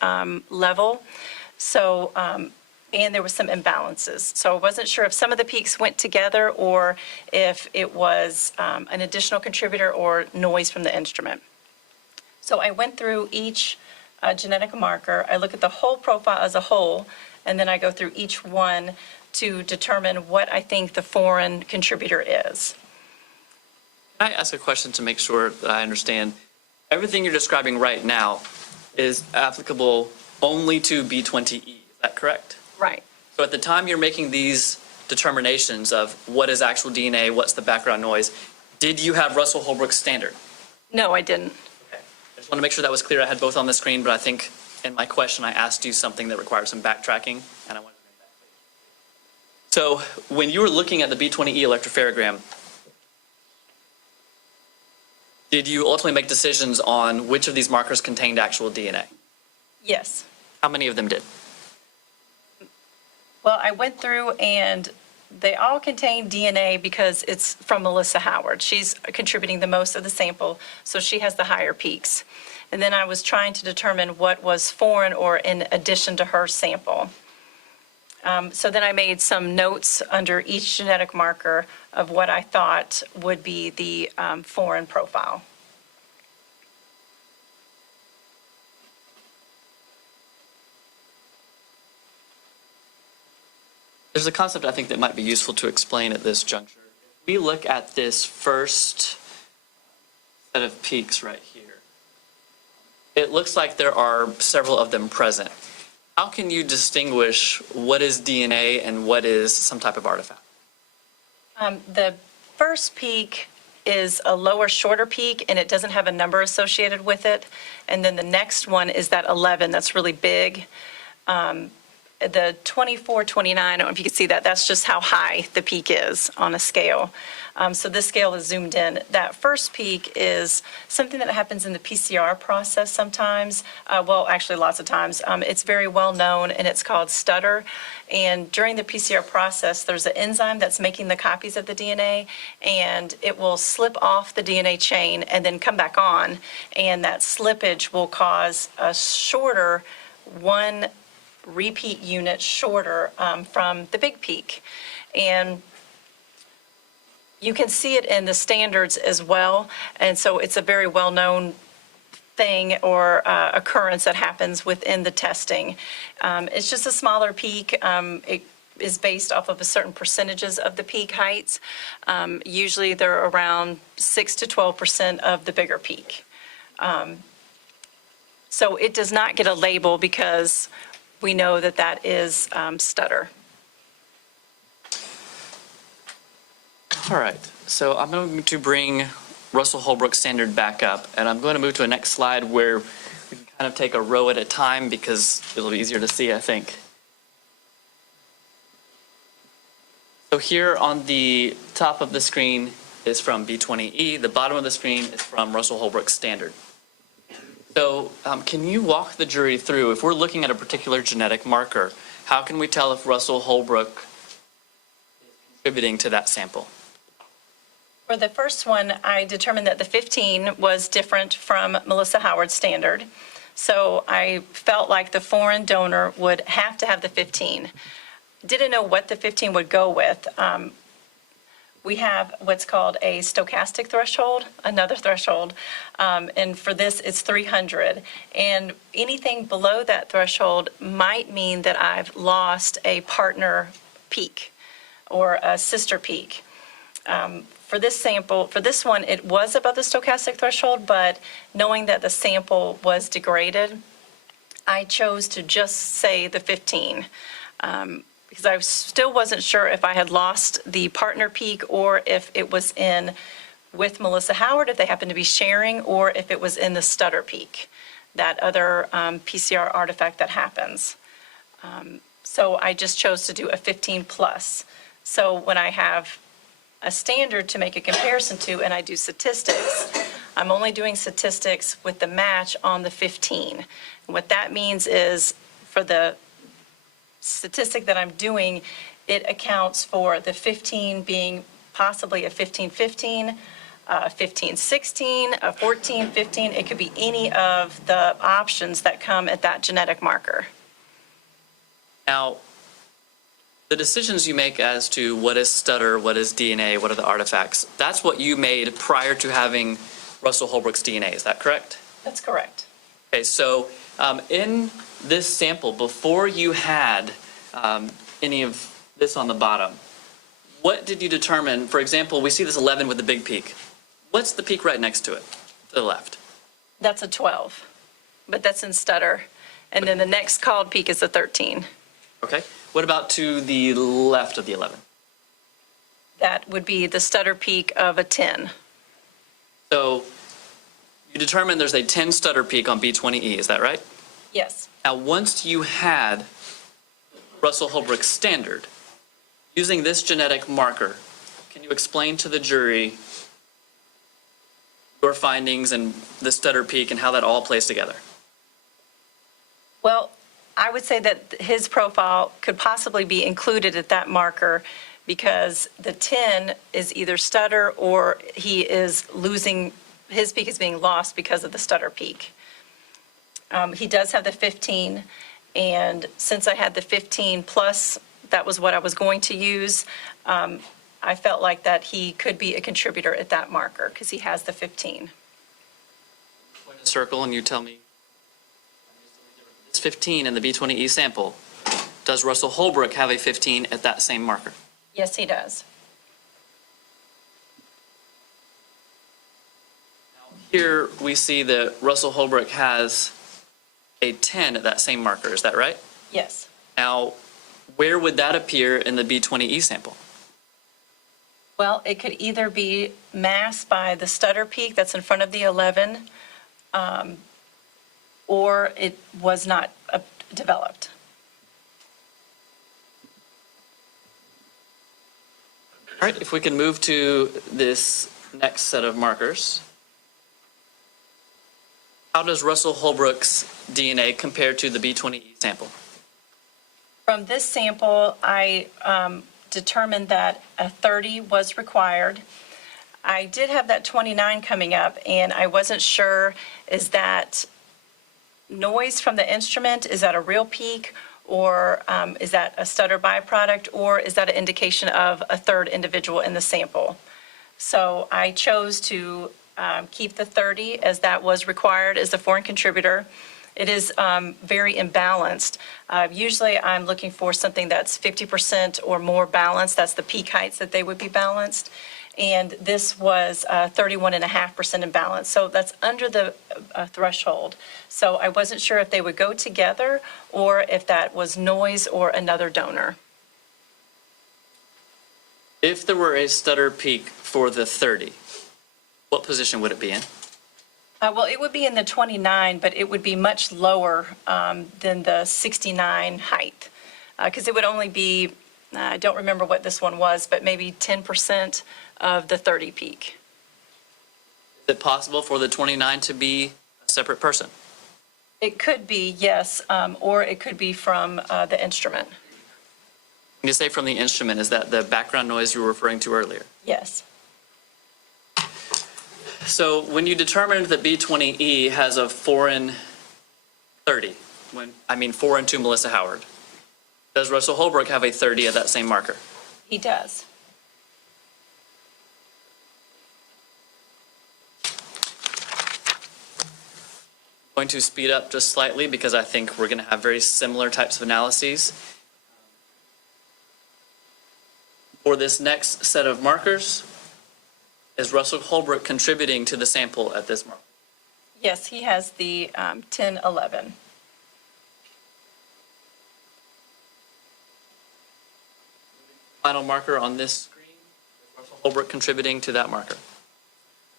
level. So, and there was some imbalances. So I wasn't sure if some of the peaks went together or if it was an additional contributor or noise from the instrument. So I went through each genetic marker. I look at the whole profile as a whole, and then I go through each one to determine what I think the foreign contributor is. Can I ask a question to make sure that I understand? Everything you're describing right now is applicable only to B20E, is that correct? Right. So at the time you're making these determinations of what is actual DNA, what's the background noise, did you have Russell Holbrook's standard? No, I didn't. Okay. I just want to make sure that was clear. I had both on the screen, but I think in my question I asked you something that required some backtracking, and I wanted to make that clear. So when you were looking at the B20E electropherogram, did you ultimately make decisions on which of these markers contained actual DNA? Yes. How many of them did? Well, I went through and they all contain DNA because it's from Melissa Howard. She's contributing the most of the sample, so she has the higher peaks. And then I was trying to determine what was foreign or in addition to her sample. So then I made some notes under each genetic marker of what I thought would be the foreign profile. There's a concept I think that might be useful to explain at this juncture. If we look at this first set of peaks right here, it looks like there are several of them present. How can you distinguish what is DNA and what is some type of artifact? The first peak is a lower, shorter peak, and it doesn't have a number associated with it. And then the next one is that 11 that's really big. The 24, 29, I don't know if you can see that, that's just how high the peak is on a scale. So this scale is zoomed in. That first peak is something that happens in the PCR process sometimes. Well, actually lots of times. It's very well known, and it's called stutter. And during the PCR process, there's an enzyme that's making the copies of the DNA, and it will slip off the DNA chain and then come back on. And that slippage will cause a shorter, one repeat unit shorter from the big peak. And you can see it in the standards as well. And so it's a very well-known thing or occurrence that happens within the testing. It's just a smaller peak. It is based off of a certain percentages of the peak heights. Usually they're around 6 to 12% of the bigger peak. So it does not get a label because we know that that is stutter. All right, so I'm going to bring Russell Holbrook's standard back up, and I'm going to move to a next slide where we can kind of take a row at a time because it'll be easier to see, I think. So here on the top of the screen is from B20E. The bottom of the screen is from Russell Holbrook's standard. So can you walk the jury through, if we're looking at a particular genetic marker, how can we tell if Russell Holbrook is contributing to that sample? For the first one, I determined that the 15 was different from Melissa Howard's standard. So I felt like the foreign donor would have to have the 15. Didn't know what the 15 would go with. We have what's called a stochastic threshold, another threshold, and for this it's 300. And anything below that threshold might mean that I've lost a partner peak or a sister peak. For this sample, for this one, it was above the stochastic threshold, but knowing that the sample was degraded, I chose to just say the 15. Because I still wasn't sure if I had lost the partner peak or if it was in with Melissa Howard, if they happened to be sharing, or if it was in the stutter peak, that other PCR artifact that happens. So I just chose to do a 15 plus. So when I have a standard to make a comparison to and I do statistics, I'm only doing statistics with the match on the 15. And what that means is for the statistic that I'm doing, it accounts for the 15 being possibly a 15-15, a 15-16, a 14-15. It could be any of the options that come at that genetic marker. Now, the decisions you make as to what is stutter, what is DNA, what are the artifacts, that's what you made prior to having Russell Holbrook's DNA, is that correct? That's correct. Okay, so in this sample, before you had any of this on the bottom, what did you determine? For example, we see this 11 with the big peak. What's the peak right next to it, to the left? That's a 12, but that's in stutter. And then the next called peak is a 13. Okay. What about to the left of the 11? That would be the stutter peak of a 10. So you determined there's a 10 stutter peak on B20E, is that right? Yes. Now, once you had Russell Holbrook's standard, using this genetic marker, can you explain to the jury your findings and the stutter peak and how that all plays together? Well, I would say that his profile could possibly be included at that marker because the 10 is either stutter or he is losing, his peak is being lost because of the stutter peak. He does have the 15, and since I had the 15 plus, that was what I was going to use, I felt like that he could be a contributor at that marker because he has the 15. Point a circle and you tell me. It's 15 in the B20E sample. Does Russell Holbrook have a 15 at that same marker? Yes, he does. Here we see that Russell Holbrook has a 10 at that same marker, is that right? Yes. Now, where would that appear in the B20E sample? Well, it could either be masked by the stutter peak that's in front of the 11, or it was not developed. All right, if we can move to this next set of markers. How does Russell Holbrook's DNA compare to the B20E sample? From this sample, I determined that a 30 was required. I did have that 29 coming up, and I wasn't sure, is that noise from the instrument, is that a real peak, or is that a stutter byproduct, or is that an indication of a third individual in the sample? So I chose to keep the 30 as that was required as the foreign contributor. It is very imbalanced. Usually I'm looking for something that's 50% or more balanced. That's the peak heights that they would be balanced. And this was 31.5% imbalance. So that's under the threshold. So I wasn't sure if they would go together or if that was noise or another donor. If there were a stutter peak for the 30, what position would it be in? Well, it would be in the 29, but it would be much lower than the 69 height, because it would only be, I don't remember what this one was, but maybe 10% of the 30 peak. Is it possible for the 29 to be a separate person? It could be, yes, or it could be from the instrument. When you say from the instrument, is that the background noise you were referring to earlier? Yes. So when you determined that B20E has a foreign 30, for and to Melissa Howard. Does Russell Holbrook have a 30 of that same marker? He does. Going to speed up just slightly because I think we're going to have very similar types of analyses. For this next set of markers, is Russell Holbrook contributing to the sample at this mark? Yes, he has the 10, 11. Final marker on this screen, is Russell Holbrook contributing to that marker?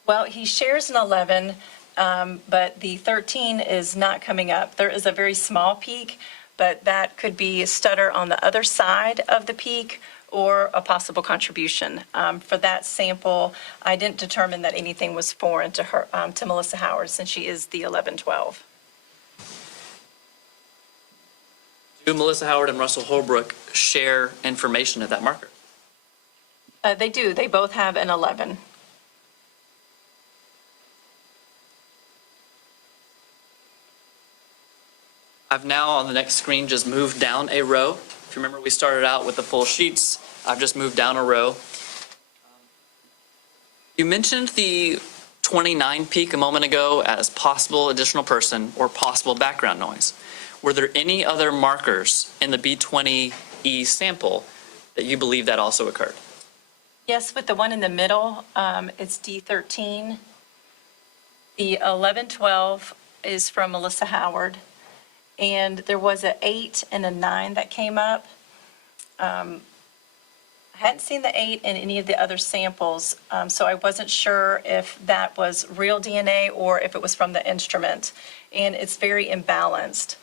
Well, he shares an 11, but the 13 is not coming up. There is a very small peak, but that could be a stutter on the other side of the peak or a possible contribution. For that sample, I didn't determine that anything was foreign to her, to Melissa Howard, since she is the 11, 12. Do Melissa Howard and Russell Holbrook share information at that marker? They do. They both have an 11. I've now, on the next screen, just moved down a row. If you remember, we started out with the full sheets. I've just moved down a row. You mentioned the 29 peak a moment ago as possible additional person or possible background noise. Were there any other markers in the B20E sample that you believe that also occurred? Yes, with the one in the middle, it's D13. The 11, 12 is from Melissa Howard. And there was an 8 and a 9 that came up. I hadn't seen the 8 in any of the other samples, so I wasn't sure if that was real DNA or if it was from the instrument. And it's very imbalanced.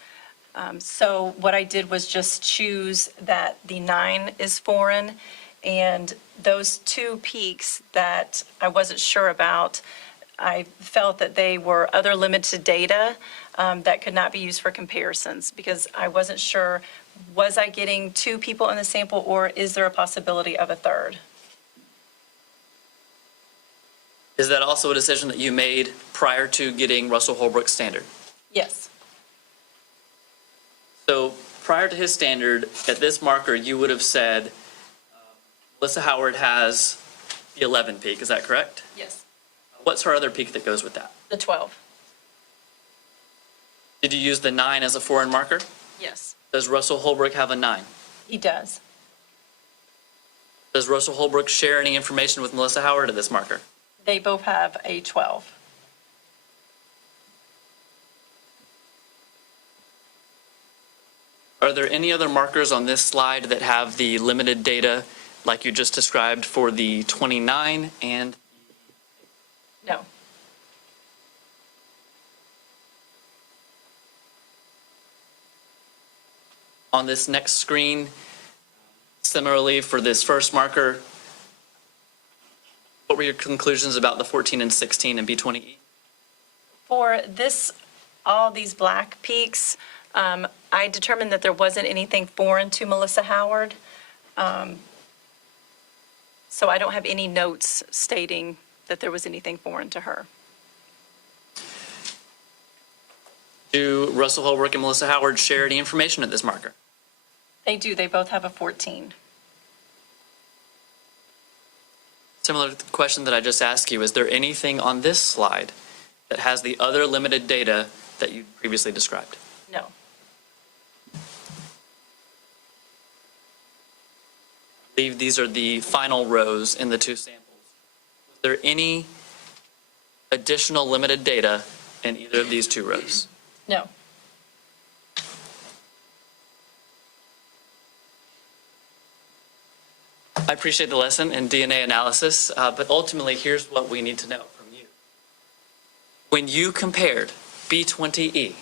So what I did was just choose that the 9 is foreign, and those two peaks that I wasn't sure about, I felt that they were other limited data that could not be used for comparisons, because I wasn't sure, was I getting two people in the sample, or is there a possibility of a third? Is that also a decision that you made prior to getting Russell Holbrook's standard? Yes. So prior to his standard, at this marker, you would have said Melissa Howard has the 11 peak, is that correct? Yes. What's her other peak that goes with that? The 12. Did you use the 9 as a foreign marker? Yes. Does Russell Holbrook have a 9? He does. Does Russell Holbrook share any information with Melissa Howard at this marker? They both have a 12. Are there any other markers on this slide that have the limited data like you just described for the 29 and? No. On this next screen, similarly for this first marker, what were your conclusions about the 14 and 16 and B20E? For this, all these black peaks, I determined that there wasn't anything foreign to Melissa Howard. So I don't have any notes stating that there was anything foreign to her. Do Russell Holbrook and Melissa Howard share any information at this marker? They do. They both have a 14. Similar to the question that I just asked you, is there anything on this slide that has the other limited data that you previously described? No. I believe these are the final rows in the two samples. Was there any additional limited data in either of these two rows? No. I appreciate the lesson in DNA analysis, but ultimately, here's what we need to know from you. When you compared B20E to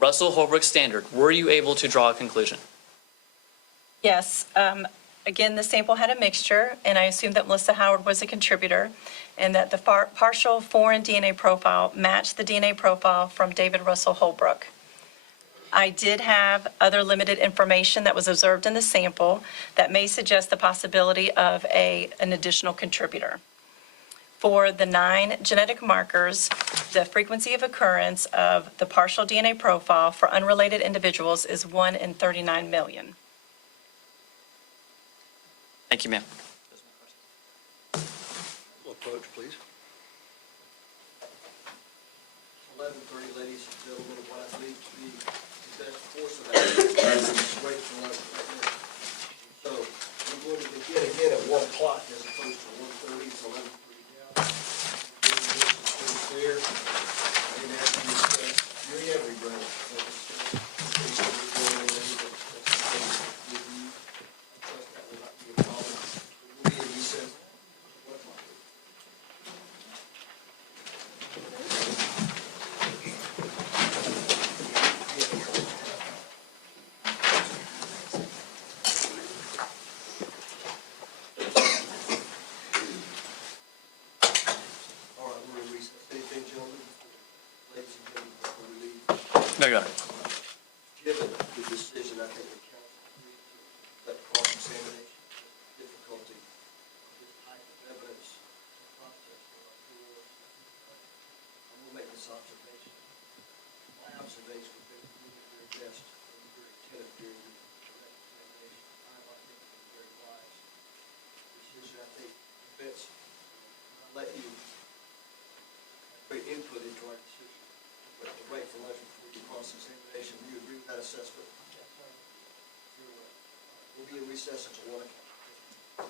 Russell Holbrook's standard, were you able to draw a conclusion? Yes. Again, the sample had a mixture, and I assumed that Melissa Howard was a contributor, and that the partial foreign DNA profile matched the DNA profile from David Russell Holbrook. I did have other limited information that was observed in the sample that may suggest the possibility of an additional contributor. For the 9 genetic markers, the frequency of occurrence of the partial DNA profile for unrelated individuals is 1 in 39 million. Thank you, ma'am. Approach, please. 11:30, ladies and gentlemen, of what I believe to be the best course of action. Wait for lunch right now. So we're going to begin again at 1 o'clock as opposed to 1:30. It's 11:30 now. It's clear. And as we discussed during every break, that will not be a problem. We'll be in recess. All right, we're in recess. Anything, gentlemen? Ladies and gentlemen, before we leave, No, Your Honor. given the decision, I think the council agreed to let cross-examination, difficulty of this type of evidence process go up yours. I'm going to make this observation. My observation has been that you did your best and very attentive during the direct examination. I think it's been very wise. Decision, I think, fits. I'll let you great input into our decision. But to wait for lunch before you cross-examination, do you agree with that assessment? Yes, sir. We'll be in recess until 1 o'clock.